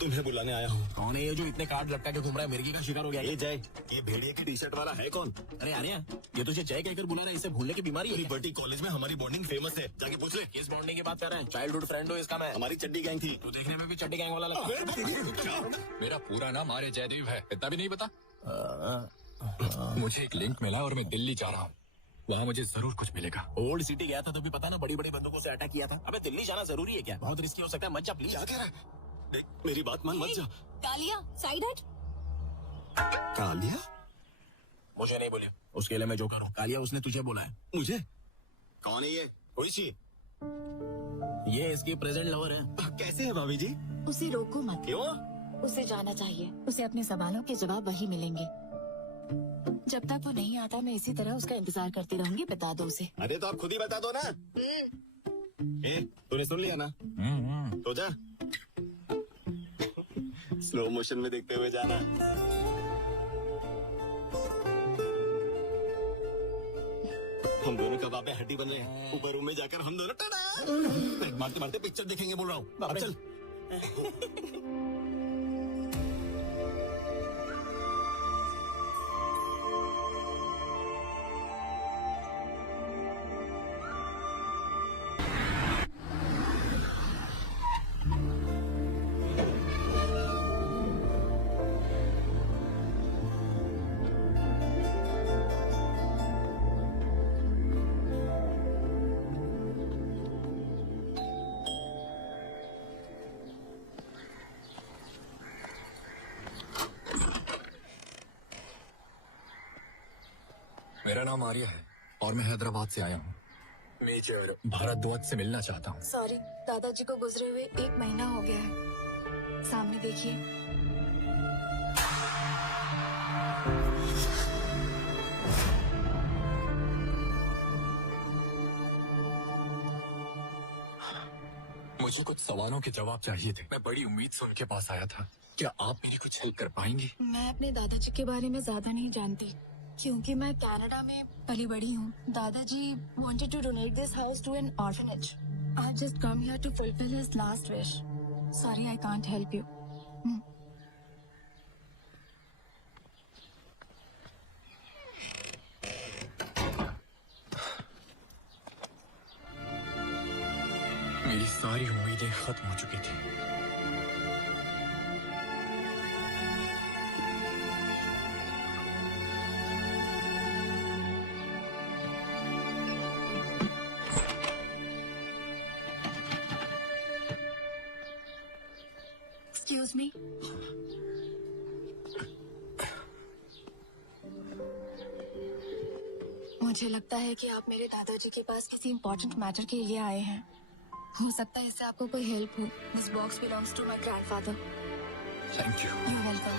तुम्हें बुलाने आया हूँ। कौन है ये जो इतने कार्ड लटका के घूम रहा है? मिर्गी का शिकार हो गया? ये जय, ये भेड़िए की टी शर्ट वाला है कौन? अरे आर्या, ये तुझे जय कहकर बुला रहा है, इसे भूलने की बीमारी है? बटी कॉलेज में हमारी बॉन्डिंग फेमस है, जाके पूछ ले। किस बॉन्डिंग की बात कर रहे हैं? चाइल्डहुड फ्रेंड हो इसका मैं। हमारी चड्डी गैंग थी। तो देखने में भी चड्डी गैंग वाला लगा। मेरा पूरा नाम आर्य जयदेव है, इतना भी नहीं पता? मुझे एक लिंक मिला और मैं दिल्ली जा रहा हूँ। वहाँ मुझे जरूर कुछ मिलेगा। ओल्ड सिटी गया था तो भी पता ना, बड़ी बड़ी बंदूकों से अटैक किया था। अबे दिल्ली जाना जरूरी है क्या? बहुत रिस्की हो सकता है, मत जा प्लीज। क्या कह रहा है? मेरी बात मान, मत जा। कालिया, साइड हट। कालिया? मुझे नहीं बोले, उसके लिए मैं जो करूँ। कालिया, उसने तुझे बोला है। मुझे? कौन है ये? ओइशी, ये इसकी प्रेजेंट लवर है। कैसे है भाभी जी? उसे रोको मत। क्यों? उसे जाना चाहिए। उसे अपने सवालों के जवाब वही मिलेंगे। जब तक वो नहीं आता मैं इसी तरह उसका इंतजार करती रहूंगी। बता दो उसे। अरे तो आप खुद ही बता दो ना। तूने सुन लिया ना? तो जा। स्लो मोशन में देखते हुए जाना। हम दोनों कबाबे हड्डी बन रहे हैं। ऊपर रूम में जाकर हम दोनों टड़ा मारते मारते पिक्चर देखेंगे बोल रहा हूँ। अब चल। मेरा नाम आर्य है और मैं हैदराबाद से आया हूँ। मेजर भारद्वाज से मिलना चाहता हूँ। सॉरी, दादाजी को गुजरे हुए 1 महीना हो गया है। सामने देखिए। मुझे कुछ सवालों के जवाब चाहिए थे। मैं बड़ी उम्मीद से उनके पास आया था। क्या आप मेरी कुछ हेल्प कर पाएंगी? मैं अपने दादाजी के बारे में ज्यादा नहीं जानती क्योंकि मैं कनाडा में पली बड़ी हूँ। दादाजी wanted to donate this house to an orphanage. I've just come here to fulfill his last wish. Sorry, I can't help you. मेरी सारी उम्मीदें खत्म हो चुकी थी। Excuse me. मुझे लगता है कि आप मेरे दादाजी के पास किसी इम्पोर्टेंट मैटर के लिए आए हैं। हो सकता है इससे आपको कोई हेल्प हो। This box belongs to my grandfather. Thank you. You welcome.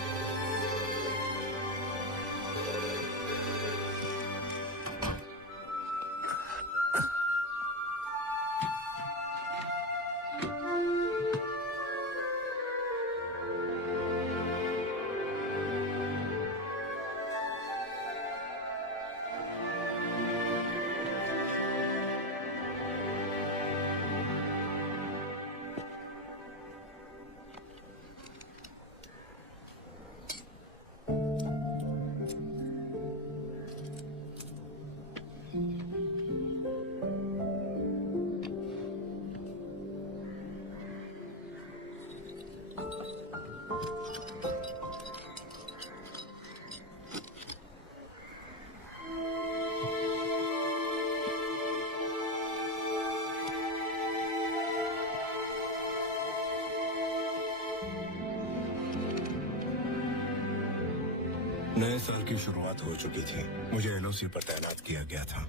नए साल की शुरुआत हो चुकी थी। मुझे एलओसी पर तैनात किया गया था।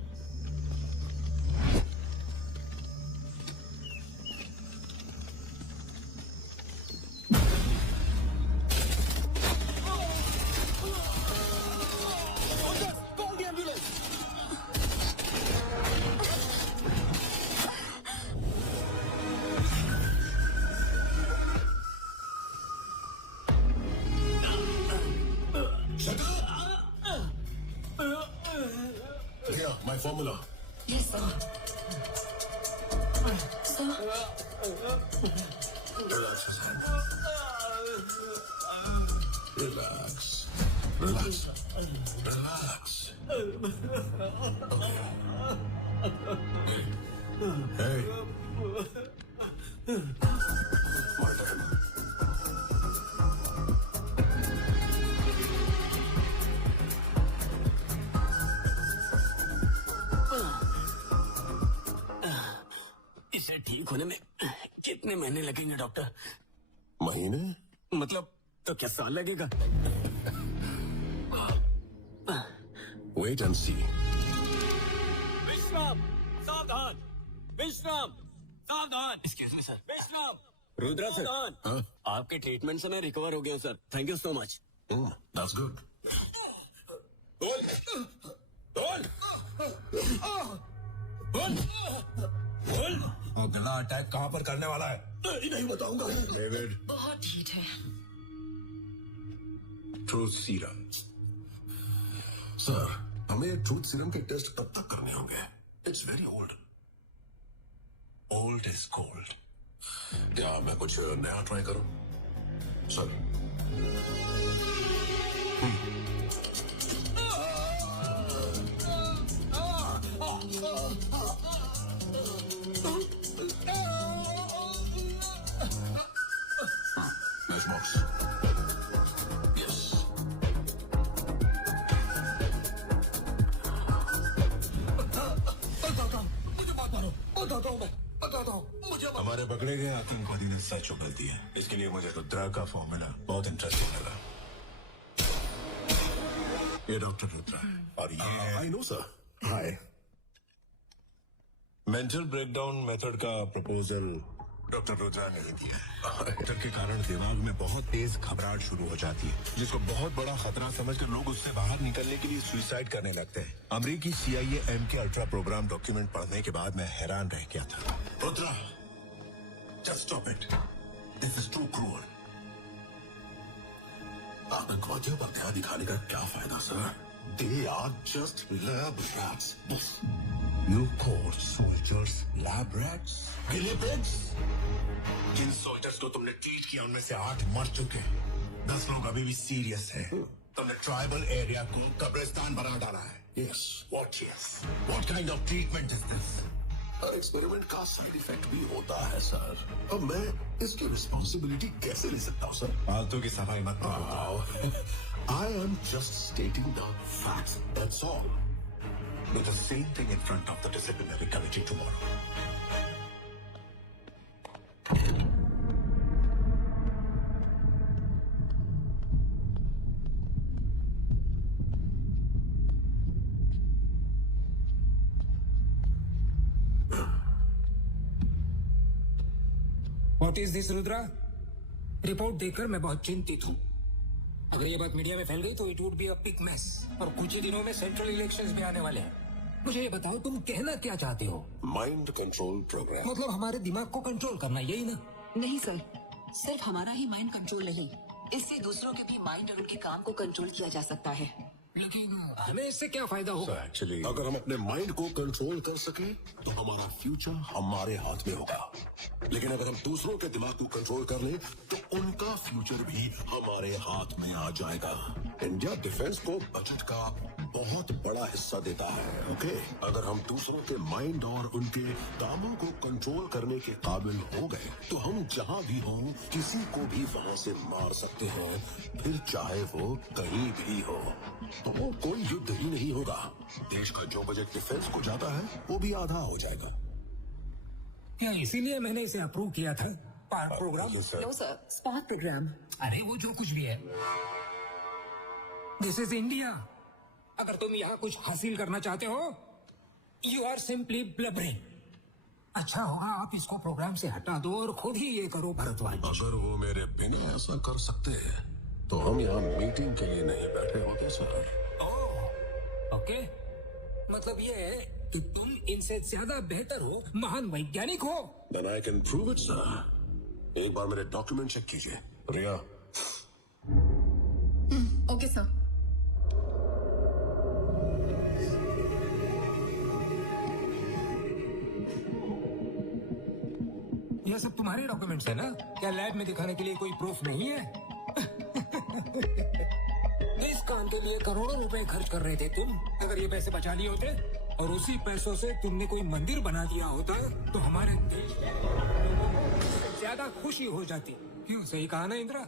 My formula. Yes, sir. Sir. Relax, Hassan. Relax. Relax. Relax. Hey. इसे ठीक होने में कितने महीने लगेंगे डॉक्टर? महीने? मतलब तो क्या साल लगेगा? Wait and see. विश्राम, सावधान। विश्राम, सावधान। Excuse me sir. विश्राम, रुद्रा सर, सावधान। आपके ट्रीटमेंट से मैं रिकवर हो गया हूँ sir. Thank you so much. That's good. अगला अटैक कहाँ पर करने वाला है? नहीं बताऊंगा। David. बहुत हीट है। Truth serum. सर, हमें ट्रूथ सीरम के टेस्ट कब तक करने होंगे? It's very old. Old is gold. क्या मैं कुछ नया ट्राई करूं? सर। Nice box. Yes. हमारे पकड़े गए आतंकवादी ने सच उगल दी है। इसके लिए मुझे रुद्रा का फॉर्मूला बहुत इंटरेस्टिंग लगा। ये डॉक्टर रुद्रा और ये I know sir. Hi. Mental breakdown method का प्रपोजल डॉक्टर रुद्रा ने ही दिया। डर के कारण दिमाग में बहुत तेज घबराहट शुरू हो जाती है, जिसको बहुत बड़ा खतरा समझकर लोग उससे बाहर निकलने के लिए सुसाइड करने लगते हैं। अमेरिकी CIA MK ultra program document पढ़ने के बाद मैं हैरान रह गया था। Rudra, just stop it. This is too cruel. आतंकवादियों पर ध्यान दिखाने का क्या फायदा sir? They are just lab rats. You call soldiers lab rats? Guinea pigs? Jin soldiers को तुमने ट्रीट किया उनमें से 8 मर चुके हैं। 10 लोग अभी भी सीरियस हैं। तुमने ट्राइबल एरिया को कब्रिस्तान बना डाला है। Yes. What yes? What kind of treatment is this? Her experiment का साइड इफेक्ट भी होता है सर। अब मैं इसकी रिस्पॉन्सिबिलिटी कैसे ले सकता हूँ सर? फालतू की सफाई मत करो। I am just stating the facts. That's all. Do the same thing in front of the disciplinary committee tomorrow. What is this, Rudra? Report देखकर मैं बहुत चिंतित हूँ। अगर ये बात मीडिया में फैल गई तो it would be a big mess. और कुछ ही दिनों में सेंट्रल इलेक्शंस भी आने वाले हैं। मुझे ये बताओ, तुम कहना क्या चाहते हो? Mind control program. मतलब हमारे दिमाग को कंट्रोल करना, यही ना? नहीं सर, सिर्फ हमारा ही माइंड कंट्रोल नहीं, इससे दूसरों के भी माइंड और उनके काम को कंट्रोल किया जा सकता है। लेकिन हमें इससे क्या फायदा होगा? एक्चुअली अगर हम अपने माइंड को कंट्रोल कर सके तो हमारा फ्यूचर हमारे हाथ में होगा। लेकिन अगर हम दूसरों के दिमाग को कंट्रोल कर लें तो उनका फ्यूचर भी हमारे हाथ में आ जाएगा। इंडिया डिफेंस को बजट का बहुत बड़ा हिस्सा देता है। ओके, अगर हम दूसरों के माइंड और उनके कामों को कंट्रोल करने के काबिल हो गए तो हम जहां भी हों किसी को भी वहां से मार सकते हैं, फिर चाहे वो कहीं भी हो। तो कोई युद्ध ही नहीं होगा। देश का जो बजट डिफेंस को जाता है वो भी आधा हो जाएगा। क्या इसीलिए मैंने इसे अप्रूव किया था? Park program? No sir, spark program. अरे वो जो कुछ भी है, दिस इज इंडिया। अगर तुम यहाँ कुछ हासिल करना चाहते हो, यू आर सिंपली ब्लबरिंग। अच्छा होगा आप इसको प्रोग्राम से हटा दो और खुद ही ये करो भरद्वाज। अगर वो मेरे बिना ऐसा कर सकते हैं तो हम यहाँ मीटिंग के लिए नहीं बैठे होते सर। ओके, मतलब ये है कि तुम इनसे ज्यादा बेहतर हो, महान वैज्ञानिक हो। Then I can prove it, sir. एक बार मेरे डॉक्यूमेंट चेक कीजिए। रिया। Okay sir. यह सब तुम्हारे डॉक्यूमेंट्स है ना? क्या लैब में दिखाने के लिए कोई प्रूफ नहीं है? इस काम के लिए करोड़ों रुपए खर्च कर रहे थे तुम। अगर ये पैसे बचा लिए होते और उसी पैसों से तुमने कोई मंदिर बना दिया होता तो हमारे देश के लोगों को ज्यादा खुशी हो जाती। क्यों, सही कहा ना इंदिरा?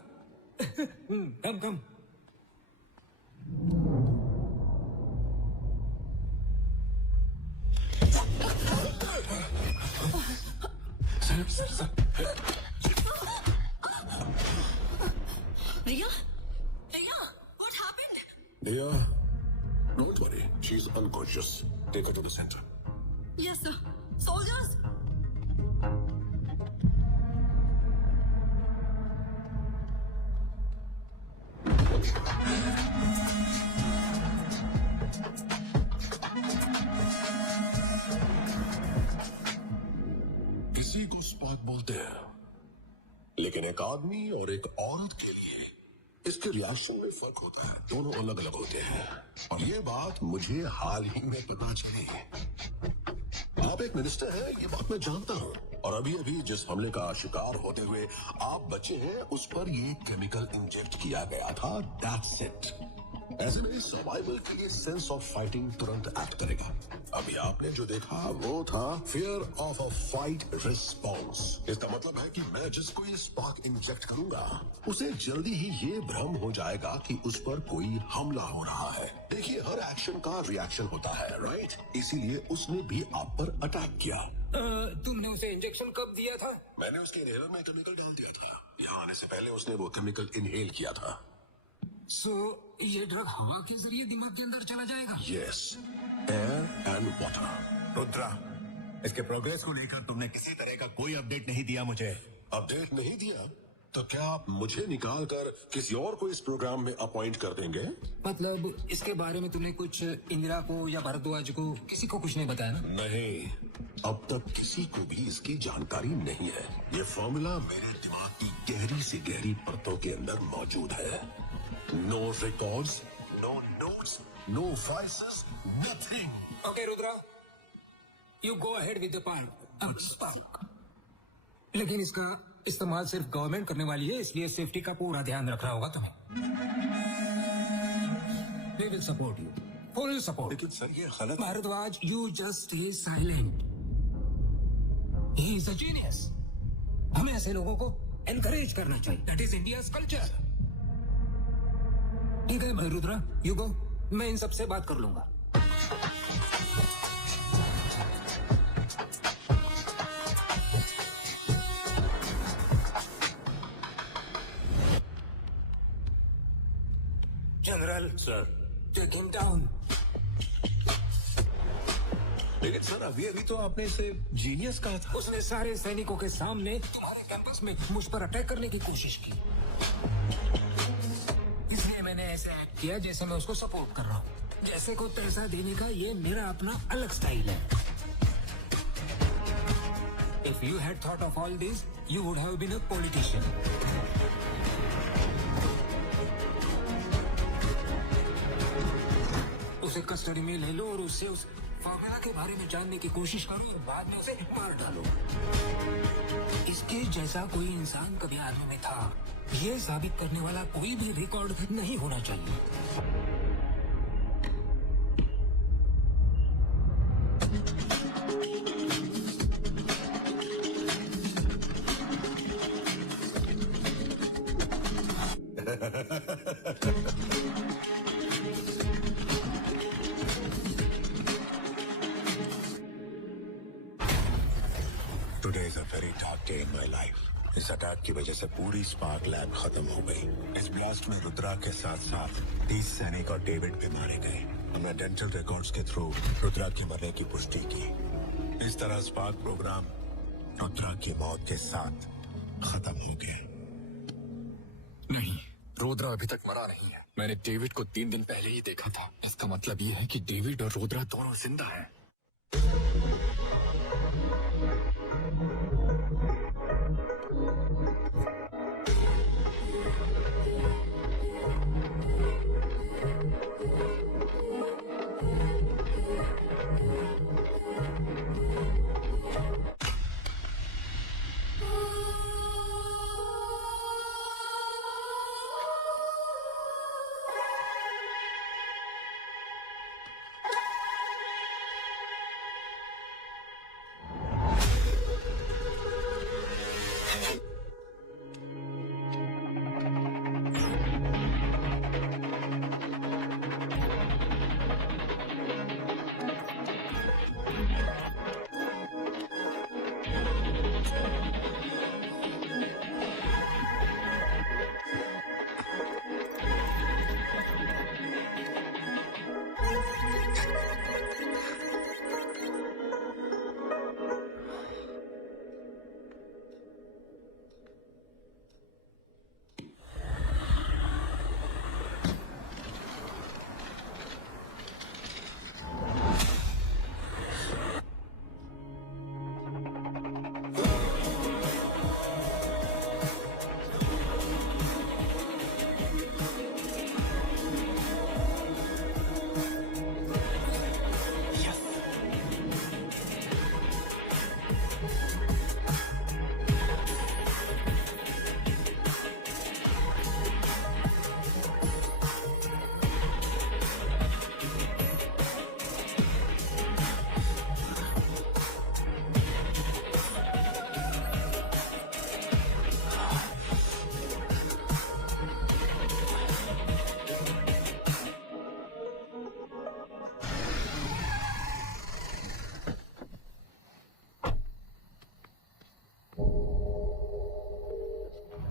कम कम। रिया, रिया, what happened? Riya, don't worry. She's unconscious. Take her to the center. Yes sir. Soldiers. किसी को स्पार्क बोलते हैं, लेकिन एक आदमी और एक औरत के लिए इसके रिएक्शन में फर्क होता है, दोनों अलग अलग होते हैं। और ये बात मुझे हाल ही में पता चली। आप एक मिनिस्टर हैं, ये बात मैं जानता हूँ। और अभी अभी जिस हमले का शिकार होते हुए आप बचे हैं, उस पर ये केमिकल इंजेक्ट किया गया था। That's it. ऐसे में सर्वाइवल के लिए सेंस ऑफ फाइटिंग तुरंत एक्ट करेगा। अभी आपने जो देखा वो था fear of a fight response. इसका मतलब है कि मैं जिसको ये स्पार्क इंजेक्ट करूंगा उसे जल्दी ही ये भ्रम हो जाएगा कि उस पर कोई हमला हो रहा है। देखिए, हर एक्शन का रिएक्शन होता है, राइट? इसीलिए उसने भी आप पर अटैक किया। तुमने उसे इंजेक्शन कब दिया था? मैंने उसके इनहेलर में केमिकल डाल दिया था। यहाँ आने से पहले उसने वो केमिकल इनहेल किया था। सो ये ड्रग हवा के जरिए दिमाग के अंदर चला जाएगा? Yes, air and water. Rudra, इसके प्रोग्रेस को लेकर तुमने किसी तरह का कोई अपडेट नहीं दिया मुझे। अपडेट नहीं दिया तो क्या आप मुझे निकाल कर किसी और को इस प्रोग्राम में अपॉइंट कर देंगे? मतलब इसके बारे में तुमने कुछ इंदिरा को या भारद्वाज को, किसी को कुछ नहीं बताया ना? नहीं, अब तक किसी को भी इसकी जानकारी नहीं है। ये फॉर्मूला मेरे दिमाग की गहरी से गहरी परतों के अंदर मौजूद है। No records, no notes, no voices, nothing. Okay Rudra, you go ahead with the spark. लेकिन इसका इस्तेमाल सिर्फ गवर्नमेंट करने वाली है, इसलिए सेफ्टी का पूरा ध्यान रखना होगा तुम्हें। We will support you, full support। लेकिन सर ये गलत। Bhardwaj, you just stay silent। He is a genius। हमें ऐसे लोगों को एनकरेज करना चाहिए। That is India's culture। ठीक है भाई रुद्रा, you go। मैं इन सबसे बात कर लूंगा। General sir, take him down. लेकिन सर अभी तो आपने इसे जीनियस कहा था। उसने सारे सैनिकों के सामने तुम्हारे कैंपस में मुझ पर अटैक करने की कोशिश की, इसलिए मैंने ऐसे एक्ट किया जैसे मैं उसको सपोर्ट कर रहा हूँ। जैसे को पैसा देने का ये मेरा अपना अलग स्टाइल है। If you had thought of all this, you would have been a politician। उसे कस्टडी में ले लो और उससे उस फॉर्मूला के बारे में जानने की कोशिश करो और बाद में उसे मार डालो। इसके जैसा कोई इंसान कभी आर्मी में था, ये साबित करने वाला कोई भी रिकॉर्ड नहीं होना चाहिए। Today is a very dark day in my life। इस अटैक की वजह से पूरी स्पार्क लैब खत्म हो गई। इस ब्लास्ट में रुद्रा के साथ साथ 30 सैनिक और डेविड भी मारे गए। हमने डेंटल रिकॉर्ड्स के थ्रू रुद्रा के मरने की पुष्टि की। इस तरह स्पार्क प्रोग्राम रुद्रा की मौत के साथ खत्म हो गया। नहीं, रुद्रा अभी तक मरा नहीं है। मैंने डेविड को 3 दिन पहले ही देखा था। इसका मतलब ये है कि डेविड और रुद्रा दोनों जिंदा हैं।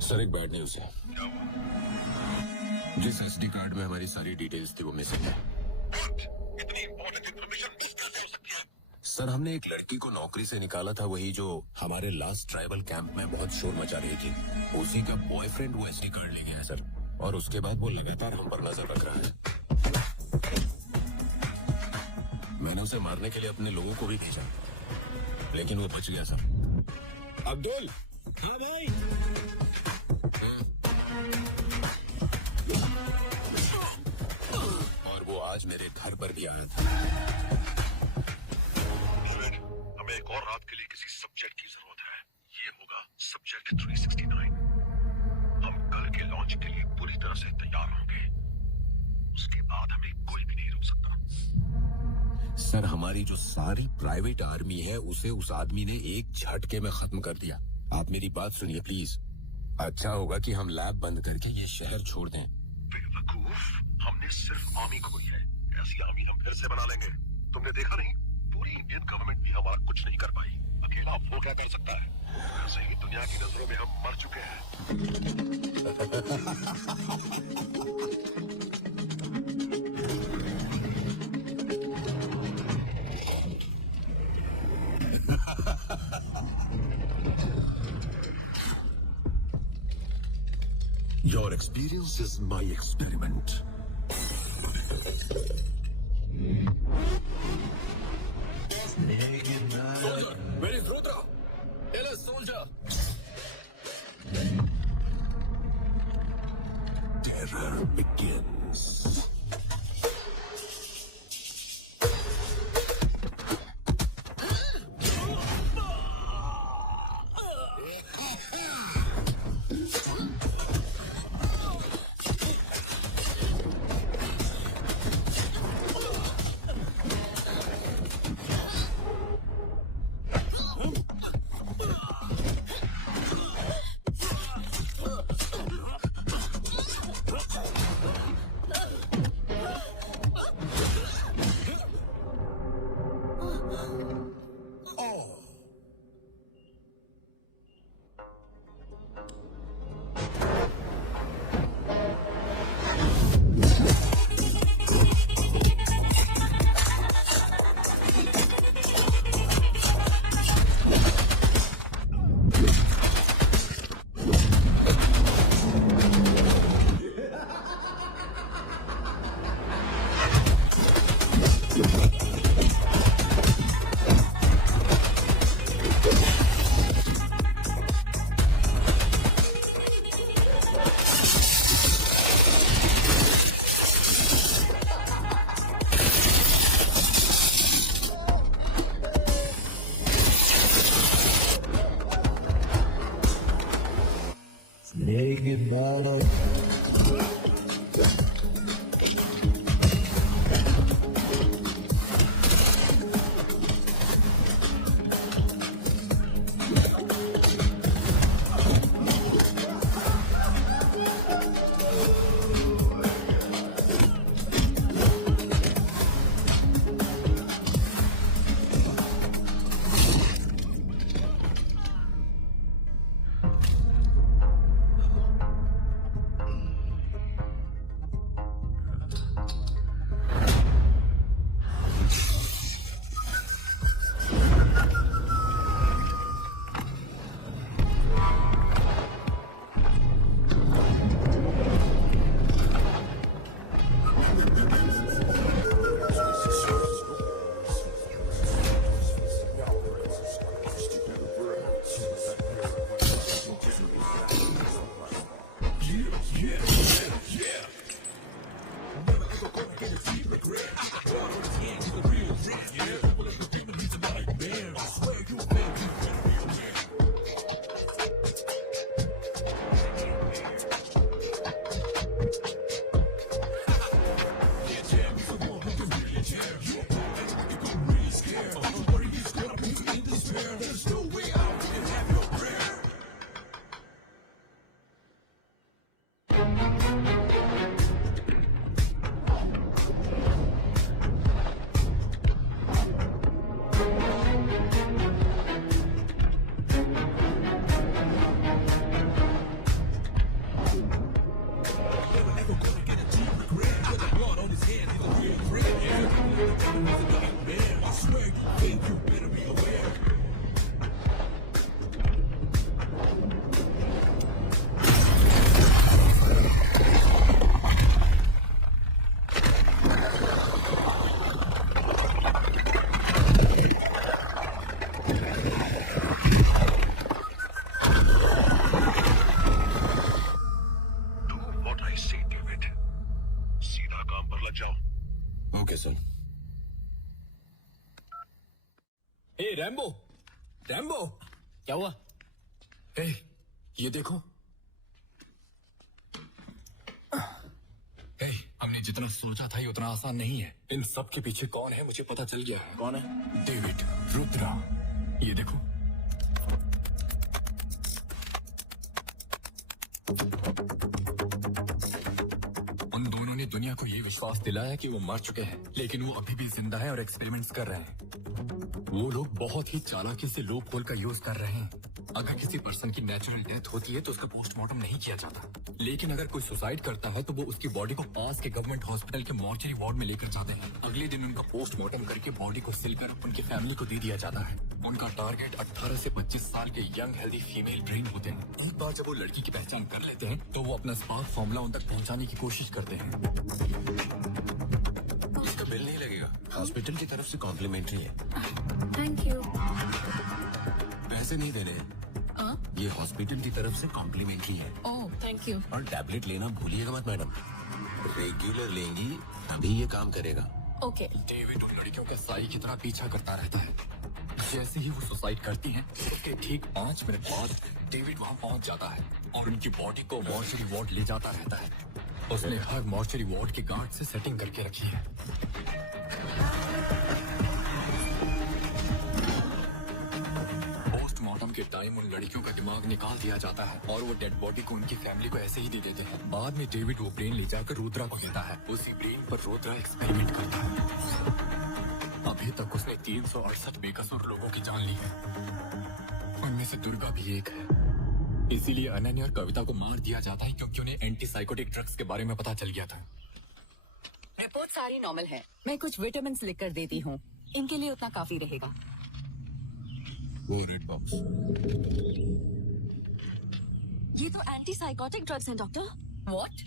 सर एक बैड न्यूज है। जिस एसडी कार्ड में हमारी सारी डिटेल्स थी वो मिसिंग है। इतनी इंपॉर्टेंट इन्फॉर्मेशन मिस कैसे हो सकती है? सर हमने एक लड़की को नौकरी से निकाला था, वही जो हमारे लास्ट ट्राइबल कैंप में बहुत शोर मचा रही थी। उसी का बॉयफ्रेंड वो एसडी कार्ड ले गया है सर, और उसके बाद वो लगातार हम पर नजर रख रहा है। मैंने उसे मारने के लिए अपने लोगों को भी भेजा, लेकिन वो बच गया सर। अब्दुल। हाँ भाई। और वो आज मेरे घर पर भी आया था। हमें एक और रात के लिए किसी सब्जेक्ट की जरूरत है। ये होगा सब्जेक्ट 369। हम कल के लॉन्च के लिए पूरी तरह से तैयार होंगे। उसके बाद हमें कोई भी नहीं रोक सकता। सर हमारी जो सारी प्राइवेट आर्मी है उसे उस आदमी ने एक झटके में खत्म कर दिया। आप मेरी बात सुनिए प्लीज। अच्छा होगा कि हम लैब बंद करके ये शहर छोड़ दें। बेवकूफ, हमने सिर्फ आर्मी खोई है। ऐसी आर्मी हम फिर से बना लेंगे। तुमने देखा नहीं, पूरी इंडियन गवर्नमेंट भी हमारा कुछ नहीं कर पाई। अकेला वो क्या कर सकता है? वैसे ही दुनिया की नजरों में हम मर चुके हैं। Your experience is my experiment. Soldier, where is Rudra? LS soldier. Terror begins. Naked bottle. What I say, David. सीधा काम पर लग जाओ। Okay sir. ए रैम्बो, रैम्बो, क्या हुआ? ए, ये देखो। ए, हमने जितना सोचा था ये उतना आसान नहीं है। इन सब के पीछे कौन है मुझे पता चल गया है। कौन है? डेविड, रुद्रा। ये देखो। उन दोनों ने दुनिया को ये विश्वास दिलाया कि वो मर चुके हैं, लेकिन वो अभी भी जिंदा है और एक्सपेरिमेंट्स कर रहे हैं। वो लोग बहुत ही चालाकी से लूप होल का यूज कर रहे हैं। अगर किसी पर्सन की नेचुरल डेथ होती है तो उसका पोस्टमार्टम नहीं किया जाता, लेकिन अगर कोई सुसाइड करता है तो वो उसकी बॉडी को पास के गवर्नमेंट हॉस्पिटल के मॉर्चरी वार्ड में लेकर जाते हैं। अगले दिन उनका पोस्टमार्टम करके बॉडी को सिलकर उनकी फैमिली को दे दिया जाता है। उनका टारगेट 18 से 25 साल के यंग हेल्दी फीमेल ब्रेन होते हैं। एक बार जब वो लड़की की पहचान कर लेते हैं तो वो अपना स्पार्क फॉर्मूला उन तक पहुंचाने की कोशिश करते हैं। इसका बिल नहीं लगेगा, हॉस्पिटल की तरफ से कॉम्प्लीमेंट्री है। Thank you. पैसे नहीं देने, ये हॉस्पिटल की तरफ से कॉम्प्लीमेंट्री है। Oh thank you. और टैबलेट लेना भूलिएगा मत मैडम, रेगुलर लेंगी तभी ये काम करेगा। ओके। डेविड उन लड़कियों का साई की तरह पीछा करता रहता है। जैसे ही वो सुसाइड करती हैं, उसके ठीक 5 मिनट बाद डेविड वहां पहुंच जाता है और उनकी बॉडी को मॉर्चरी वार्ड ले जाता रहता है। उसने हर मॉर्चरी वार्ड के गार्ड से सेटिंग करके रखी है। पोस्टमार्टम के टाइम उन लड़कियों का दिमाग निकाल दिया जाता है और वो डेड बॉडी को उनकी फैमिली को ऐसे ही दे देते हैं। बाद में डेविड वो ब्रेन ले जाकर रुद्रा को देता है। उसी ब्रेन पर रुद्रा एक्सपेरिमेंट करता है। अभी तक उसने 368 बेकसूर लोगों की जान ली है, उनमें से दुर्गा भी एक है। इसीलिए अनन्या और कविता को मार दिया जाता है क्योंकि उन्हें एंटीसाइकोटिक ड्रग्स के बारे में पता चल गया था। रिपोर्ट सारी नॉर्मल है। मैं कुछ विटामिन लिख कर देती हूँ, इनके लिए उतना काफी रहेगा। वो रेड बॉक्स। ये तो एंटीसाइकोटिक ड्रग्स हैं डॉक्टर। व्हाट?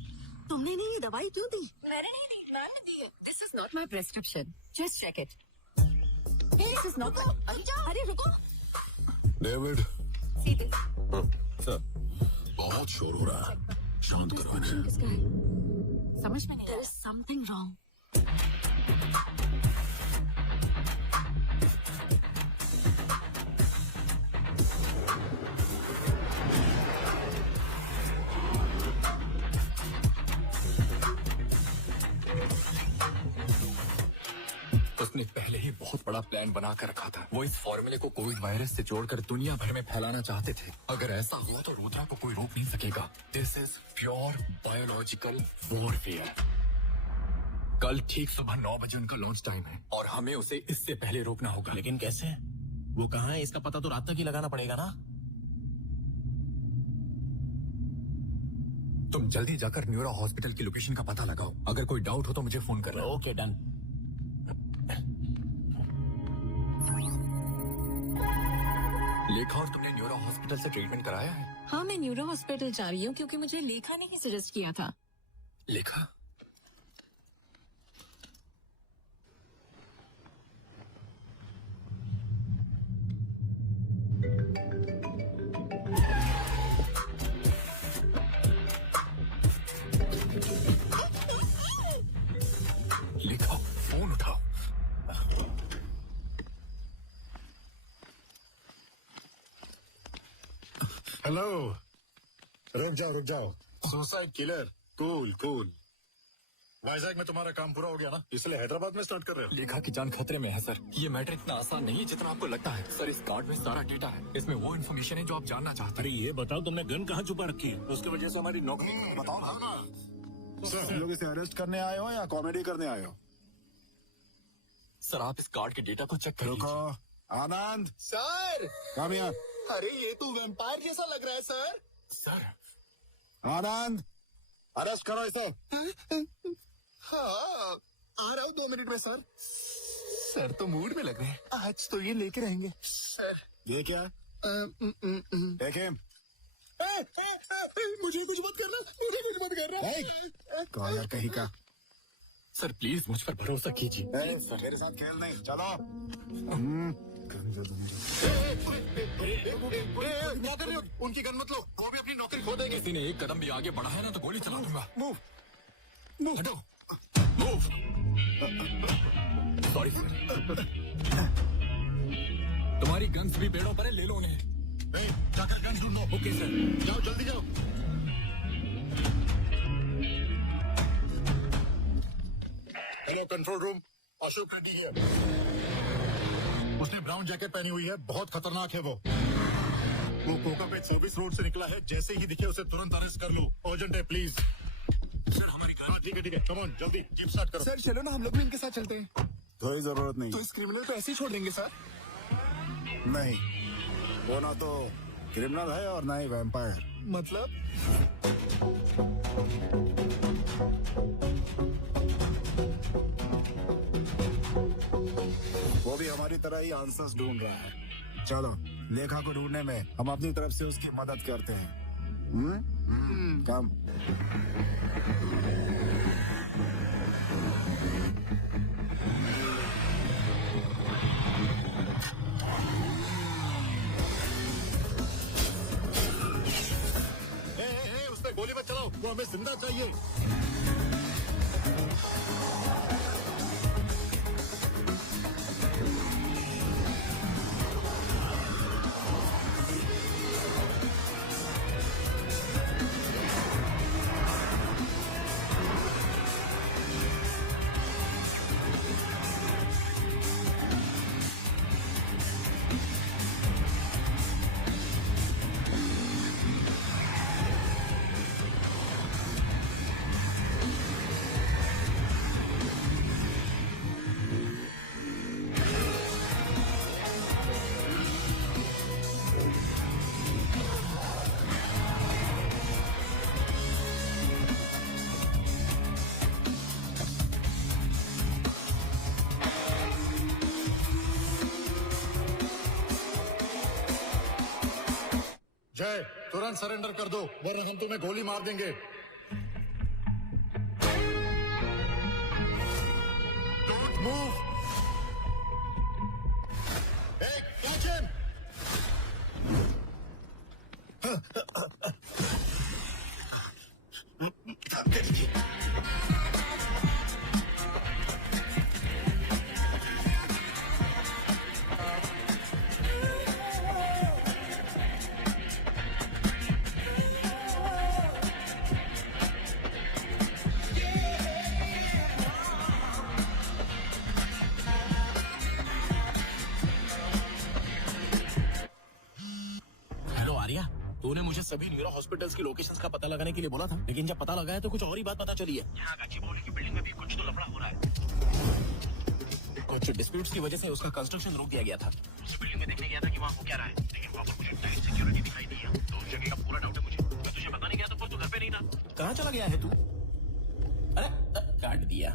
तुमने नहीं ये दवाई क्यों दी? मैंने नहीं दी, मैम ने दी है। This is not my prescription, just check it. This is not. अरे रुको। डेविड, सीधे। सर, बहुत शोर हो रहा है, शांत करो इन्हें। किसका है? समझ में नहीं। There is something wrong. उसने पहले ही बहुत बड़ा प्लान बना कर रखा था। वो इस फॉर्मूले को कोविड वायरस से जोड़कर दुनिया भर में फैलाना चाहते थे। अगर ऐसा हुआ तो रुद्रा को कोई रोक नहीं सकेगा। This is pure biological warfare. कल ठीक सुबह 9 बजे उनका लॉन्च टाइम है और हमें उसे इससे पहले रोकना होगा। लेकिन कैसे? वो कहाँ है इसका पता तो रात तक ही लगाना पड़ेगा ना। तुम जल्दी जाकर न्यूरो हॉस्पिटल की लोकेशन का पता लगाओ। अगर कोई डाउट हो तो मुझे फोन करना। Okay done. लेखा, और तुमने न्यूरो हॉस्पिटल से ट्रीटमेंट कराया है? हाँ, मैं न्यूरो हॉस्पिटल जा रही हूँ क्योंकि मुझे लेखा ने ही सजेस्ट किया था। लेखा? लेखा, फोन उठाओ। हेलो। रुक जाओ। Suicide killer, cool. वाइजैक में तुम्हारा काम पूरा हो गया ना, इसलिए हैदराबाद में स्टार्ट कर रहे हो। लेखा की जान खतरे में है सर। ये मैटर इतना आसान नहीं है जितना आपको लगता है। सर, इस कार्ड में सारा डेटा है। इसमें वो इन्फॉर्मेशन है जो आप जानना चाहते हैं। ये बताओ तुमने गन कहाँ छुपा रखी है? उसकी वजह से हमारी नौकरी बताओ ना। सर, लोग इसे अरेस्ट करने आए हो या कॉमेडी करने आए हो? सर, आप इस कार्ड के डेटा को चेक करो। आनंद सर, कम हियर। अरे ये तो वैम्पायर जैसा लग रहा है सर। सर, आनंद, अरेस्ट करो इसे। हाँ, आ रहा हूँ 2 मिनट में सर। सर तो मूड में लग रहे हैं, आज तो ये लेके रहेंगे। सर ये क्या? देखे मुझे कुछ मत करना, मुझे कुछ मत करना। कौन यार कहीं का? सर प्लीज मुझ पर भरोसा कीजिए। मेरे साथ खेल नहीं, चलो। क्या कर रहे हो? उनकी गन मत लो, वो भी अपनी नौकरी खो देंगे। किसी ने एक कदम भी आगे बढ़ा है ना तो गोली चला दूंगा। मूव हटो, मूव। Sorry sir. तुम्हारी गन्स भी पेड़ों पर है, ले लो उन्हें। जाकर गन ढूंढो। ओके सर, जाओ जल्दी जाओ। Hello control room, Ashok Reddy here. उसने ब्राउन जैकेट पहनी हुई है, बहुत खतरनाक है वो कोकापेट सर्विस रोड से निकला है, जैसे ही दिखे उसे तुरंत अरेस्ट कर लो। अर्जेंट है प्लीज। सर हमारी कार। ठीक है, कम ऑन जल्दी जीप स्टार्ट करो। सर चलो ना, हम लोग भी इनके साथ चलते हैं। कोई जरूरत नहीं। तो इस क्रिमिनल को ऐसे ही छोड़ देंगे सर? नहीं, वो ना तो क्रिमिनल है और ना ही वैम्पायर। मतलब वो भी हमारी तरह ही आंसर्स ढूंढ रहा है। चलो, लेखा को ढूंढने में हम अपनी तरफ से उसकी मदद करते हैं। कम। उसने गोली मत चलाओ, वो हमें जिंदा चाहिए। जय, तुरंत सरेंडर कर दो वरना हम तुम्हें गोली मार देंगे। Don't move. Hey, catch him. तूने मुझे सभी न्यूरो हॉस्पिटल्स की लोकेशंस का पता लगाने के लिए बोला था, लेकिन जब पता लगाया तो कुछ और ही बात पता चली है। यहाँ गच्चीबौली की बिल्डिंग में भी कुछ तो लफड़ा हो रहा है। कुछ डिस्प्यूट्स की वजह से उसका कंस्ट्रक्शन रोक दिया गया था। उस बिल्डिंग में देखने गया था कि वहाँ हो क्या रहा है, लेकिन वहाँ पर मुझे टाइट सिक्योरिटी दिखाई दी है, तो उस जगह का पूरा डाउट है मुझे। मैं तुझे बताने गया तो फिर तू घर पे नहीं था। कहाँ चला गया है तू? अरे काट दिया।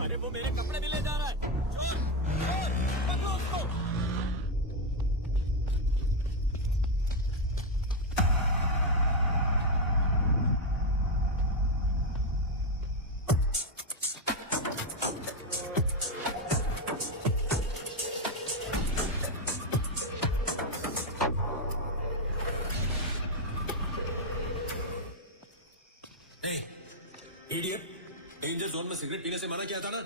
अरे वो मेरे कपड़े भी ले जा रहा है। चोर, चोर, पकड़ो उसको। इडियट, डेंजर जोन में सिगरेट पीने से मना किया था ना?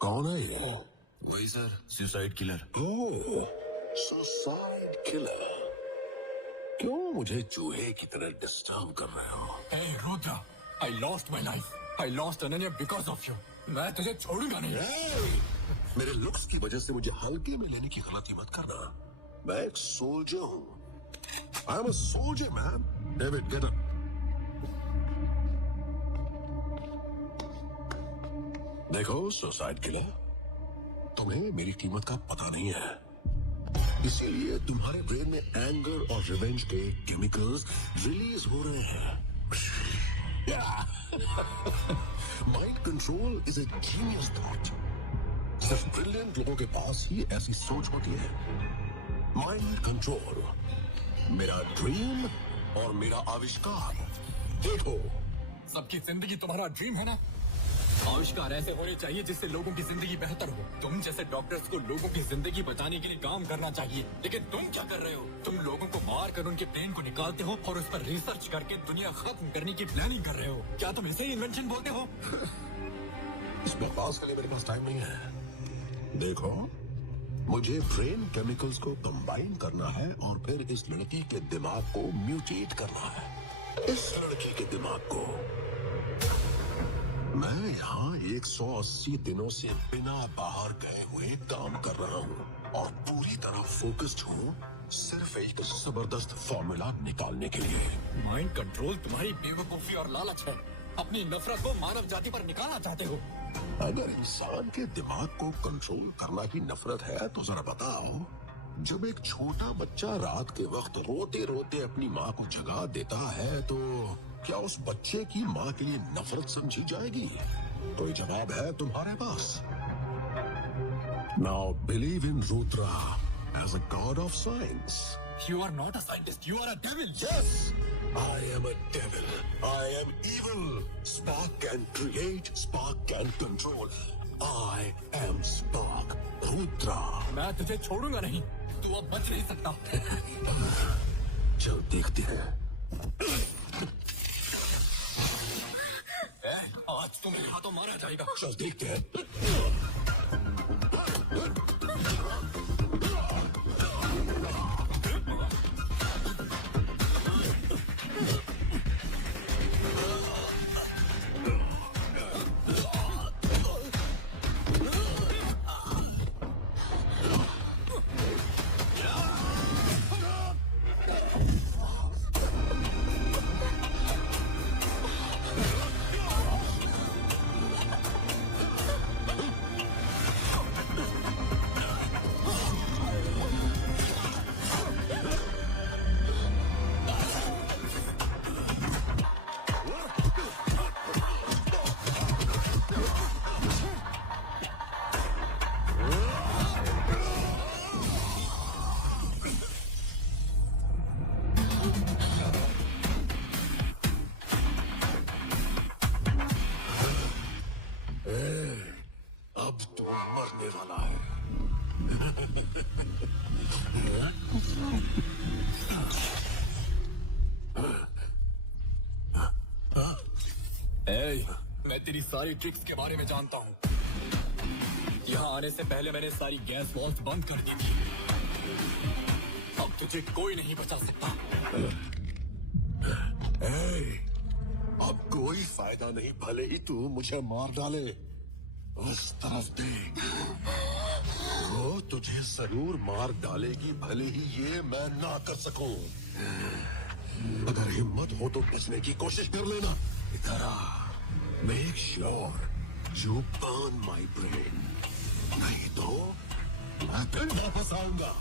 कौन है ये? वही sir, suicide killer. Suicide killer. क्यों मुझे चूहे की तरह डिस्टर्ब कर रहे हो? Hey Rudra, I lost my life. I lost Ananya because of you. मैं तुझे छोड़ूंगा नहीं। Hey! मेरे लुक्स की वजह से मुझे हल्के में लेने की गलती मत करना। मैं एक सोल्जर हूँ। I am a soldier, man. David, get up. देखो सुसाइड किलर, तुम्हें मेरी कीमत का पता नहीं है, इसीलिए तुम्हारे ब्रेन में एंगर और रिवेंज के केमिकल्स रिलीज हो रहे हैं। Mind control is a genius thought. सिर्फ ब्रिलियंट लोगों के पास ही ऐसी सोच होती है। माइंड कंट्रोल मेरा ड्रीम और मेरा आविष्कार। देखो, सबकी जिंदगी तुम्हारा ड्रीम है ना? आविष्कार ऐसे होने चाहिए जिससे लोगों की जिंदगी बेहतर हो। तुम जैसे डॉक्टर्स को लोगों की जिंदगी बचाने के लिए काम करना चाहिए, लेकिन तुम क्या कर रहे हो? तुम लोगों को मार कर उनके ब्रेन को निकालते हो और उस पर रिसर्च करके दुनिया खत्म करने की प्लानिंग कर रहे हो। क्या तुम इसे इन्वेंशन बोलते हो? इस बकवास के लिए मेरे पास टाइम नहीं है। देखो, मुझे ब्रेन केमिकल्स को कंबाइन करना है और फिर इस लड़की के दिमाग को म्यूटेट करना है। इस लड़की के दिमाग को। मैं यहाँ 180 दिनों से बिना बाहर गए हुए काम कर रहा हूँ और पूरी तरह फोकस्ड हूँ सिर्फ एक जबरदस्त फॉर्मूला निकालने के लिए। माइंड कंट्रोल तुम्हारी बेवकूफी और लालच है। अपनी नफरत को मानव जाति पर निकालना चाहते हो। अगर इंसान के दिमाग को कंट्रोल करना की नफरत है तो जरा बताओ, जब एक छोटा बच्चा रात के वक्त रोते रोते अपनी माँ को जगा देता है तो क्या उस बच्चे की माँ के लिए नफरत समझी जाएगी? कोई जवाब है तुम्हारे पास? Now believe in Rudra as a god of science. You are not a scientist. You are a devil. Yes, I am a devil. I am evil. Spark can create. Spark can control. I am Spark. Rudra. मैं तुझे छोड़ूंगा नहीं। तू अब बच नहीं सकता। चल देखते हैं। आज तो मेरे हाथों मारा जाएगा। चल देखते हैं। अब तू मरने वाला है। मैं तेरी सारी ट्रिक्स के बारे में जानता हूँ। यहाँ आने से पहले मैंने सारी गैस वॉल्स बंद कर दी थी। अब तुझे कोई नहीं बचा सकता। अब कोई फायदा नहीं, भले ही तू मुझे मार डाले। उस तरफ देख, वो तुझे जरूर मार डालेगी, भले ही ये मैं ना कर सकूं। अगर हिम्मत हो तो बचने की कोशिश कर लेना। इधर आ, make sure you burn my brain, नहीं तो मैं फिर वापस आऊंगा।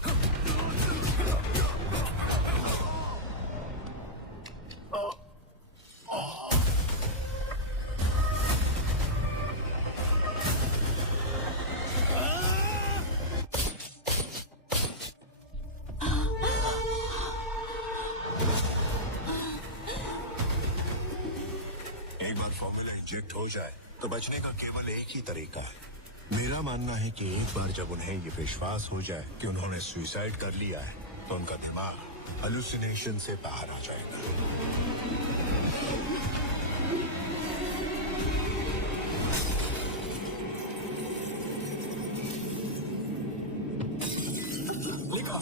रिजेक्ट हो जाए तो बचने का केवल एक ही तरीका है। मेरा मानना है कि एक बार जब उन्हें ये विश्वास हो जाए कि उन्होंने सुसाइड कर लिया है तो उनका दिमाग हेलुसिनेशन से बाहर आ जाएगा। लेखा,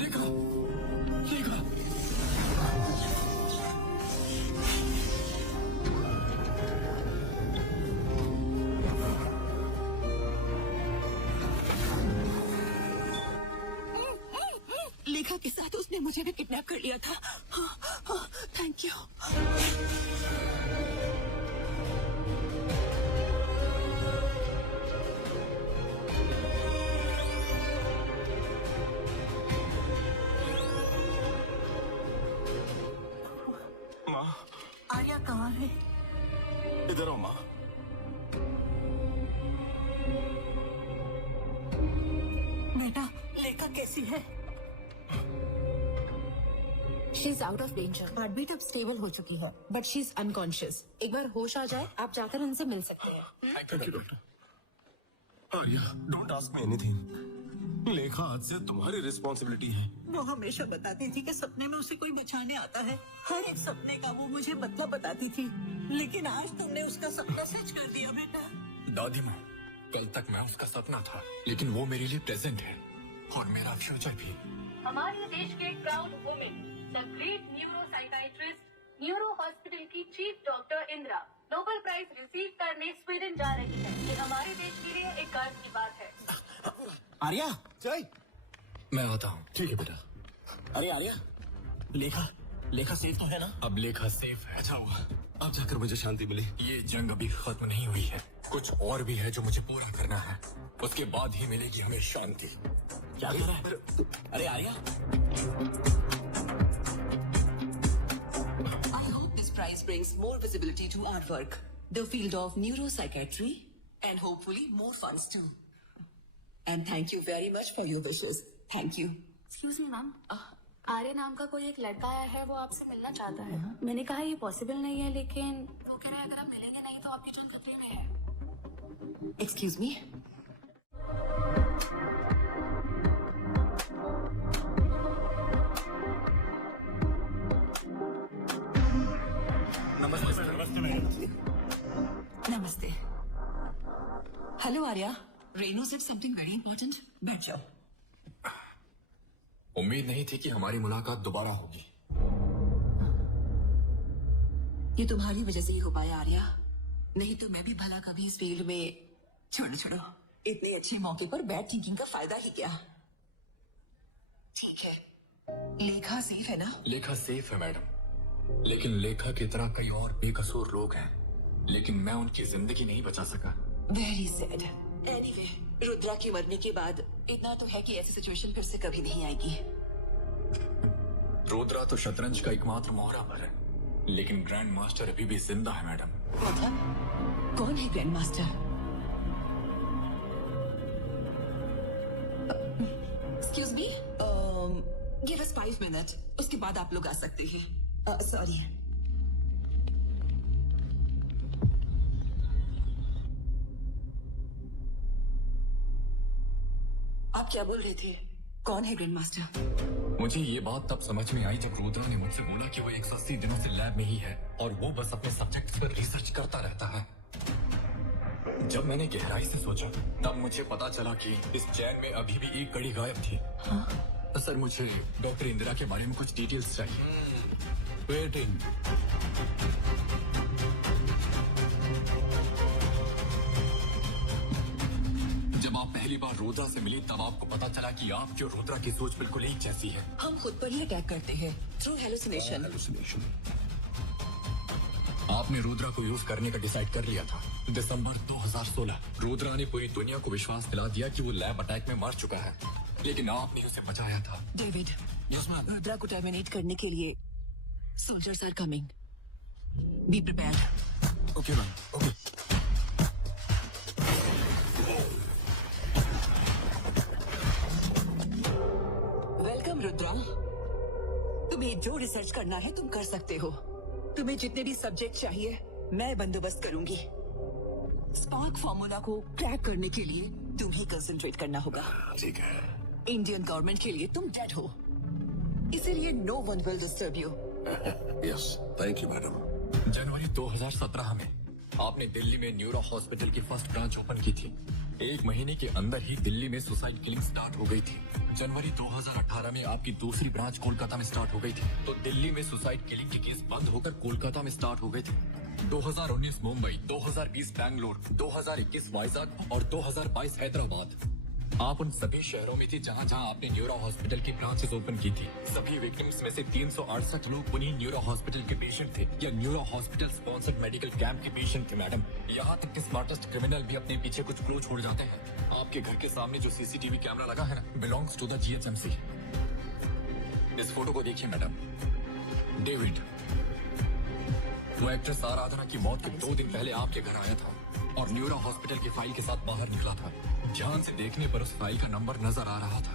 लेखा, लेखा। लेखा के साथ उसने मुझे भी किडनैप कर लिया था। Thank you. माँ, आर्या कहाँ है? इधर आओ माँ। बेटा, लेखा कैसी है? She is out of danger. Heartbeat अब स्टेबल हो चुकी है, बट शी इज अनकॉन्शियस। एक बार होश आ जाए, आप जाकर उनसे मिल सकते हैं। Thank you doctor. Arya, don't ask me anything. लेखा आज से तुम्हारी रिस्पॉन्सिबिलिटी है। वो हमेशा बताती थी कि सपने में उसे कोई बचाने आता है। हर एक सपने का वो मुझे मतलब बताती थी, लेकिन आज तुमने उसका सपना सच कर दिया बेटा। दादी माँ, कल तक मैं उसका सपना था, लेकिन वो मेरे लिए प्रेजेंट है और मेरा फ्यूचर भी। हमारे देश के proud women, the great neuro psychiatrist, neuro hospital की chief doctor Indira Nobel prize receive करने स्वीडन जा रही है। ये हमारे देश के लिए एक गर्व की बात है। आर्या, जय। मैं आता हूँ। ठीक है बेटा। अरे आर्या, लेखा सेफ तो है ना? अब लेखा सेफ है। अच्छा हुआ, अब जाकर मुझे शांति मिली। ये जंग अभी खत्म नहीं हुई है, कुछ और भी है जो मुझे पूरा करना है। उसके बाद ही मिलेगी हमें शांति। क्या कर रहा है? अरे Arya, I hope this prize brings more visibility to our work, the field of neuropsychiatry, and hopefully more funds too. And thank you very much for your wishes. Thank you. Excuse me ma'am, Arya नाम का कोई एक लड़का आया है, वो आपसे मिलना चाहता है। मैंने कहा ये पॉसिबल नहीं है, लेकिन वो कह रहा है अगर आप मिलेंगे नहीं तो आपकी जान खतरे में है। Excuse me. नमस्ते। Hello Arya, Renu said something very important. बैठ जाओ। उम्मीद नहीं थी कि हमारी मुलाकात दोबारा होगी। ये तुम्हारी वजह से ही हो पाया आर्या, नहीं तो मैं भी भला कभी इस फील्ड में। छोड़ो, इतने अच्छे मौके पर बैड थिंकिंग का फायदा ही क्या। ठीक है, लेखा सेफ है ना? लेखा सेफ है मैडम, लेकिन लेखा की तरह कई और बेकसूर लोग हैं, लेकिन मैं उनकी जिंदगी नहीं बचा सका। Very sad. एनीवे, रुद्रा के मरने के बाद इतना तो है कि ऐसी सिचुएशन फिर से कभी नहीं आएगी। रुद्रा तो शतरंज का एकमात्र मोहरा पर है, लेकिन ग्रैंड मास्टर अभी भी जिंदा है मैडम। मतलब कौन है grand master? Excuse me, give us 5 minute, उसके बाद आप लोग आ सकते हैं। सॉरी। आप क्या बोल रहे थे? कौन है ग्रैंड मास्टर? मुझे ये बात तब समझ में आई जब रुद्रा ने मुझसे बोला कि वो 180 दिनों से लैब में ही है और वो बस अपने सब्जेक्ट्स पर रिसर्च करता रहता है। जब मैंने गहराई से सोचा, तब मुझे पता चला कि इस चैन में अभी भी एक कड़ी गायब थी। सर, मुझे डॉक्टर इंदिरा के बारे में कुछ डिटेल्स चाहिए। वेटिंग। जब आप पहली बार रुद्रा से मिली तब आपको पता चला कि आपकी और रुद्रा की सोच बिल्कुल एक जैसी है। हम खुद पर ही अटैक करते हैं थ्रू हेलुसिनेशन। आपने रुद्रा को यूज करने का डिसाइड कर लिया था। दिसंबर 2016 रुद्रा ने पूरी दुनिया को विश्वास दिला दिया कि वो लैब अटैक में मर चुका है, लेकिन आपने उसे बचाया था। डेविड, रुद्रा को टर्मिनेट करने के लिए soldiers are coming. Be prepared. Okay ma'am, okay. Welcome Rudra. तुम्हें जो रिसर्च करना है तुम कर सकते हो। तुम्हें जितने भी सब्जेक्ट चाहिए मैं बंदोबस्त करूंगी। स्पार्क फॉर्मूला को क्रैक करने के लिए तुम्हें कंसंट्रेट करना होगा। ठीक है। इंडियन गवर्नमेंट के लिए तुम डेड हो, इसीलिए no one will disturb you. Yes, thank you madam. जनवरी 2017 में आपने दिल्ली में न्यूरो हॉस्पिटल की फर्स्ट ब्रांच ओपन की थी। 1 महीने के अंदर ही दिल्ली में सुसाइड किलिंग स्टार्ट हो गई थी। जनवरी 2018 में आपकी दूसरी ब्रांच कोलकाता में स्टार्ट हो गई थी। तो दिल्ली में सुसाइड किलिंग के केस बंद होकर कोलकाता में स्टार्ट हो गए थे। 2019 मुंबई, 2020 बैंगलोर, 2021 वाइजाग और 2022 हैदराबाद। आप उन सभी शहरों में थे जहां जहां आपने न्यूरो हॉस्पिटल की ब्रांचेस ओपन की थी। सभी विक्टिम्स में से 368 लोग उन्हीं न्यूरो हॉस्पिटल के पेशेंट थे या neuro hospital sponsored medical camp के पेशेंट थे मैडम। यहाँ तक कि स्मार्टेस्ट क्रिमिनल भी अपने पीछे कुछ क्लू छोड़ जाते हैं। आपके घर के सामने जो सीसीटीवी कैमरा लगा है ना, बिलोंग्स टू द GHMC। इस फोटो को देखिए मैडम। डेविड, वो एक्ट्रेस आराधना की मौत के 2 दिन पहले आपके घर आया था और न्यूरो हॉस्पिटल की फाइल के साथ बाहर निकला था। ध्यान से देखने पर उस फाइल का नंबर नजर आ रहा था,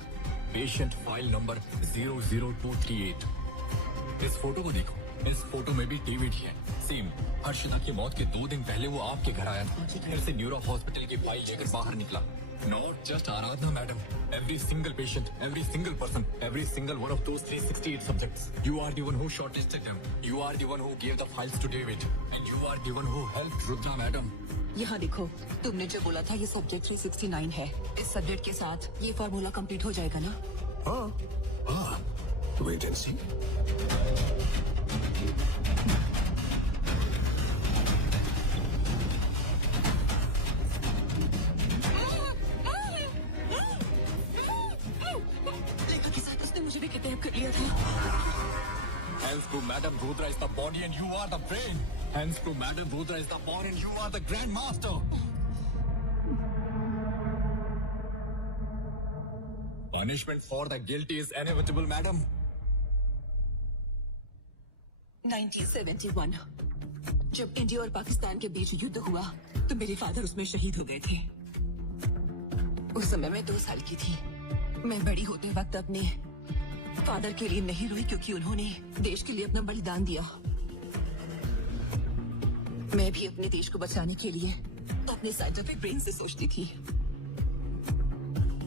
पेशेंट फाइल नंबर 00238। इस फोटो को देखो, इस फोटो में भी डेविड ही है। सेम हर्षिता की मौत के 2 दिन पहले वो आपके घर आया था, फिर से न्यूरो हॉस्पिटल की फाइल लेकर बाहर निकला। Not just Aradhana madam, every single patient, every single person, every single one of those 368 subjects. You are the one who shortlisted them. You are the one who gave the files to David. And you are the one who helped Rudra madam. यहाँ देखो, तुमने जो बोला था ये subject 369 है। इस subject के साथ ये फार्मूला कंप्लीट हो जाएगा ना? हाँ, वेट एंड सी। लेखा के साथ उसने मुझे भी किडनैप कर लिया था। Hands to Madam Rudra is the body and you are the brain. Hands to Madam Rudra is the body and you are the Grand Master. Punishment for the guilty is inevitable, madam. 1971 जब India और पाकिस्तान के बीच युद्ध हुआ तो मेरे father उसमें शहीद हो गए थे। उस समय मैं 2 साल की थी। मैं बड़ी होते वक्त अपने फादर के लिए नहीं रोई क्योंकि उन्होंने देश के लिए अपना बलिदान दिया। मैं भी अपने देश को बचाने के लिए अपने साइंटिफिक ब्रेन से सोचती थी।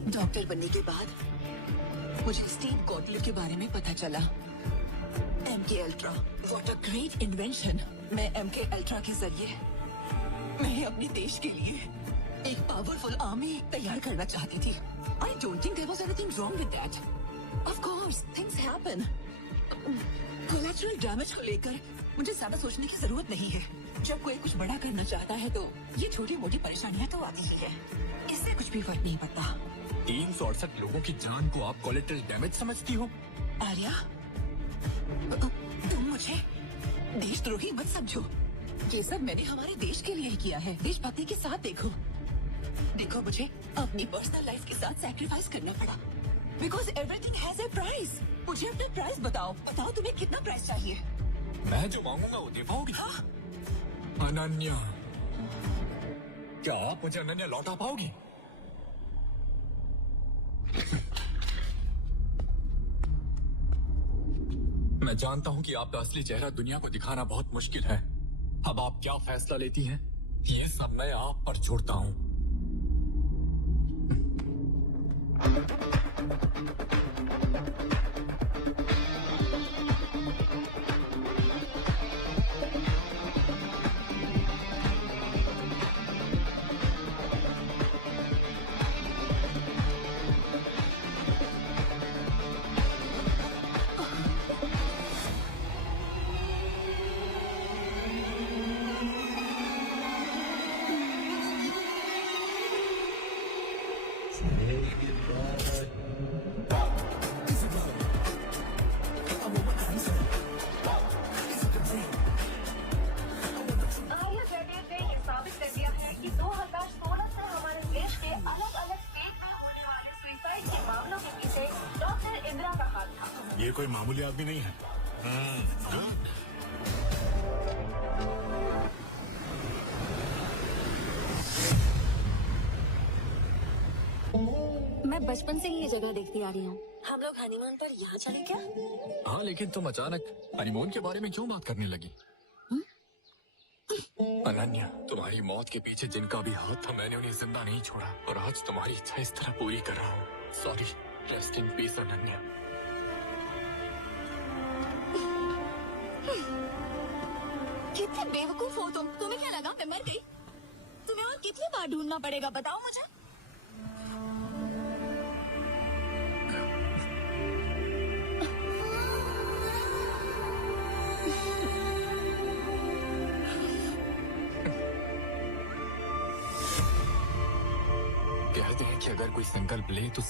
डॉक्टर बनने के बाद मुझे स्टीव गॉटलिब के बारे में पता चला। MK ultra, what a great invention. मैं MK अल्ट्रा के जरिए मैं अपने देश के लिए एक पावरफुल आर्मी तैयार करना चाहती थी। I don't think there was anything wrong with that. Of course, things happen. Collateral damage को लेकर मुझे ज्यादा सोचने की जरूरत नहीं है। जब कोई कुछ बड़ा करना चाहता है तो ये छोटी मोटी परेशानियां तो आती ही है। इससे कुछ भी फर्क नहीं पड़ता। 368 लोगों की जान को आप कोलेटरल डैमेज समझती हो? आर्या, तुम मुझे देशद्रोही मत समझो। ये सब मैंने हमारे देश के लिए ही किया है। देशभक्ति के साथ देखो मुझे अपनी पर्सनल लाइफ के साथ सैक्रिफाइस करना पड़ा। Because everything has a price. मुझे अपना प्राइस बताओ तुम्हें कितना प्राइस चाहिए? मैं जो मांगूंगा वो दे पाओगी? हाँ? अनन्या, क्या आप मुझे अनन्या लौटा पाओगी? मैं जानता हूं कि आपका असली चेहरा दुनिया को दिखाना बहुत मुश्किल है। अब आप क्या फैसला लेती हैं, ये सब मैं आप पर छोड़ता हूं। ये कोई मामूली आदमी नहीं है। मैं बचपन से ही ये जगह देखती आ रही हूँ। हम लोग हनीमून पर यहाँ चले क्या? हाँ, लेकिन तुम अचानक हनीमून के बारे में क्यों बात करने लगी? अनन्या, तुम्हारी मौत के पीछे जिनका भी हाथ था, मैंने उन्हें जिंदा नहीं छोड़ा और आज तुम्हारी इच्छा इस तरह पूरी कर रहा हूँ। Sorry, rest in peace Ananya. कितने बेवकूफ हो तुम। तुम्हें क्या लगा मैं मर गई? तुम्हें और कितनी बार ढूंढना पड़ेगा बताओ मुझे। कहते हैं कि अगर कोई संकल्प ले तो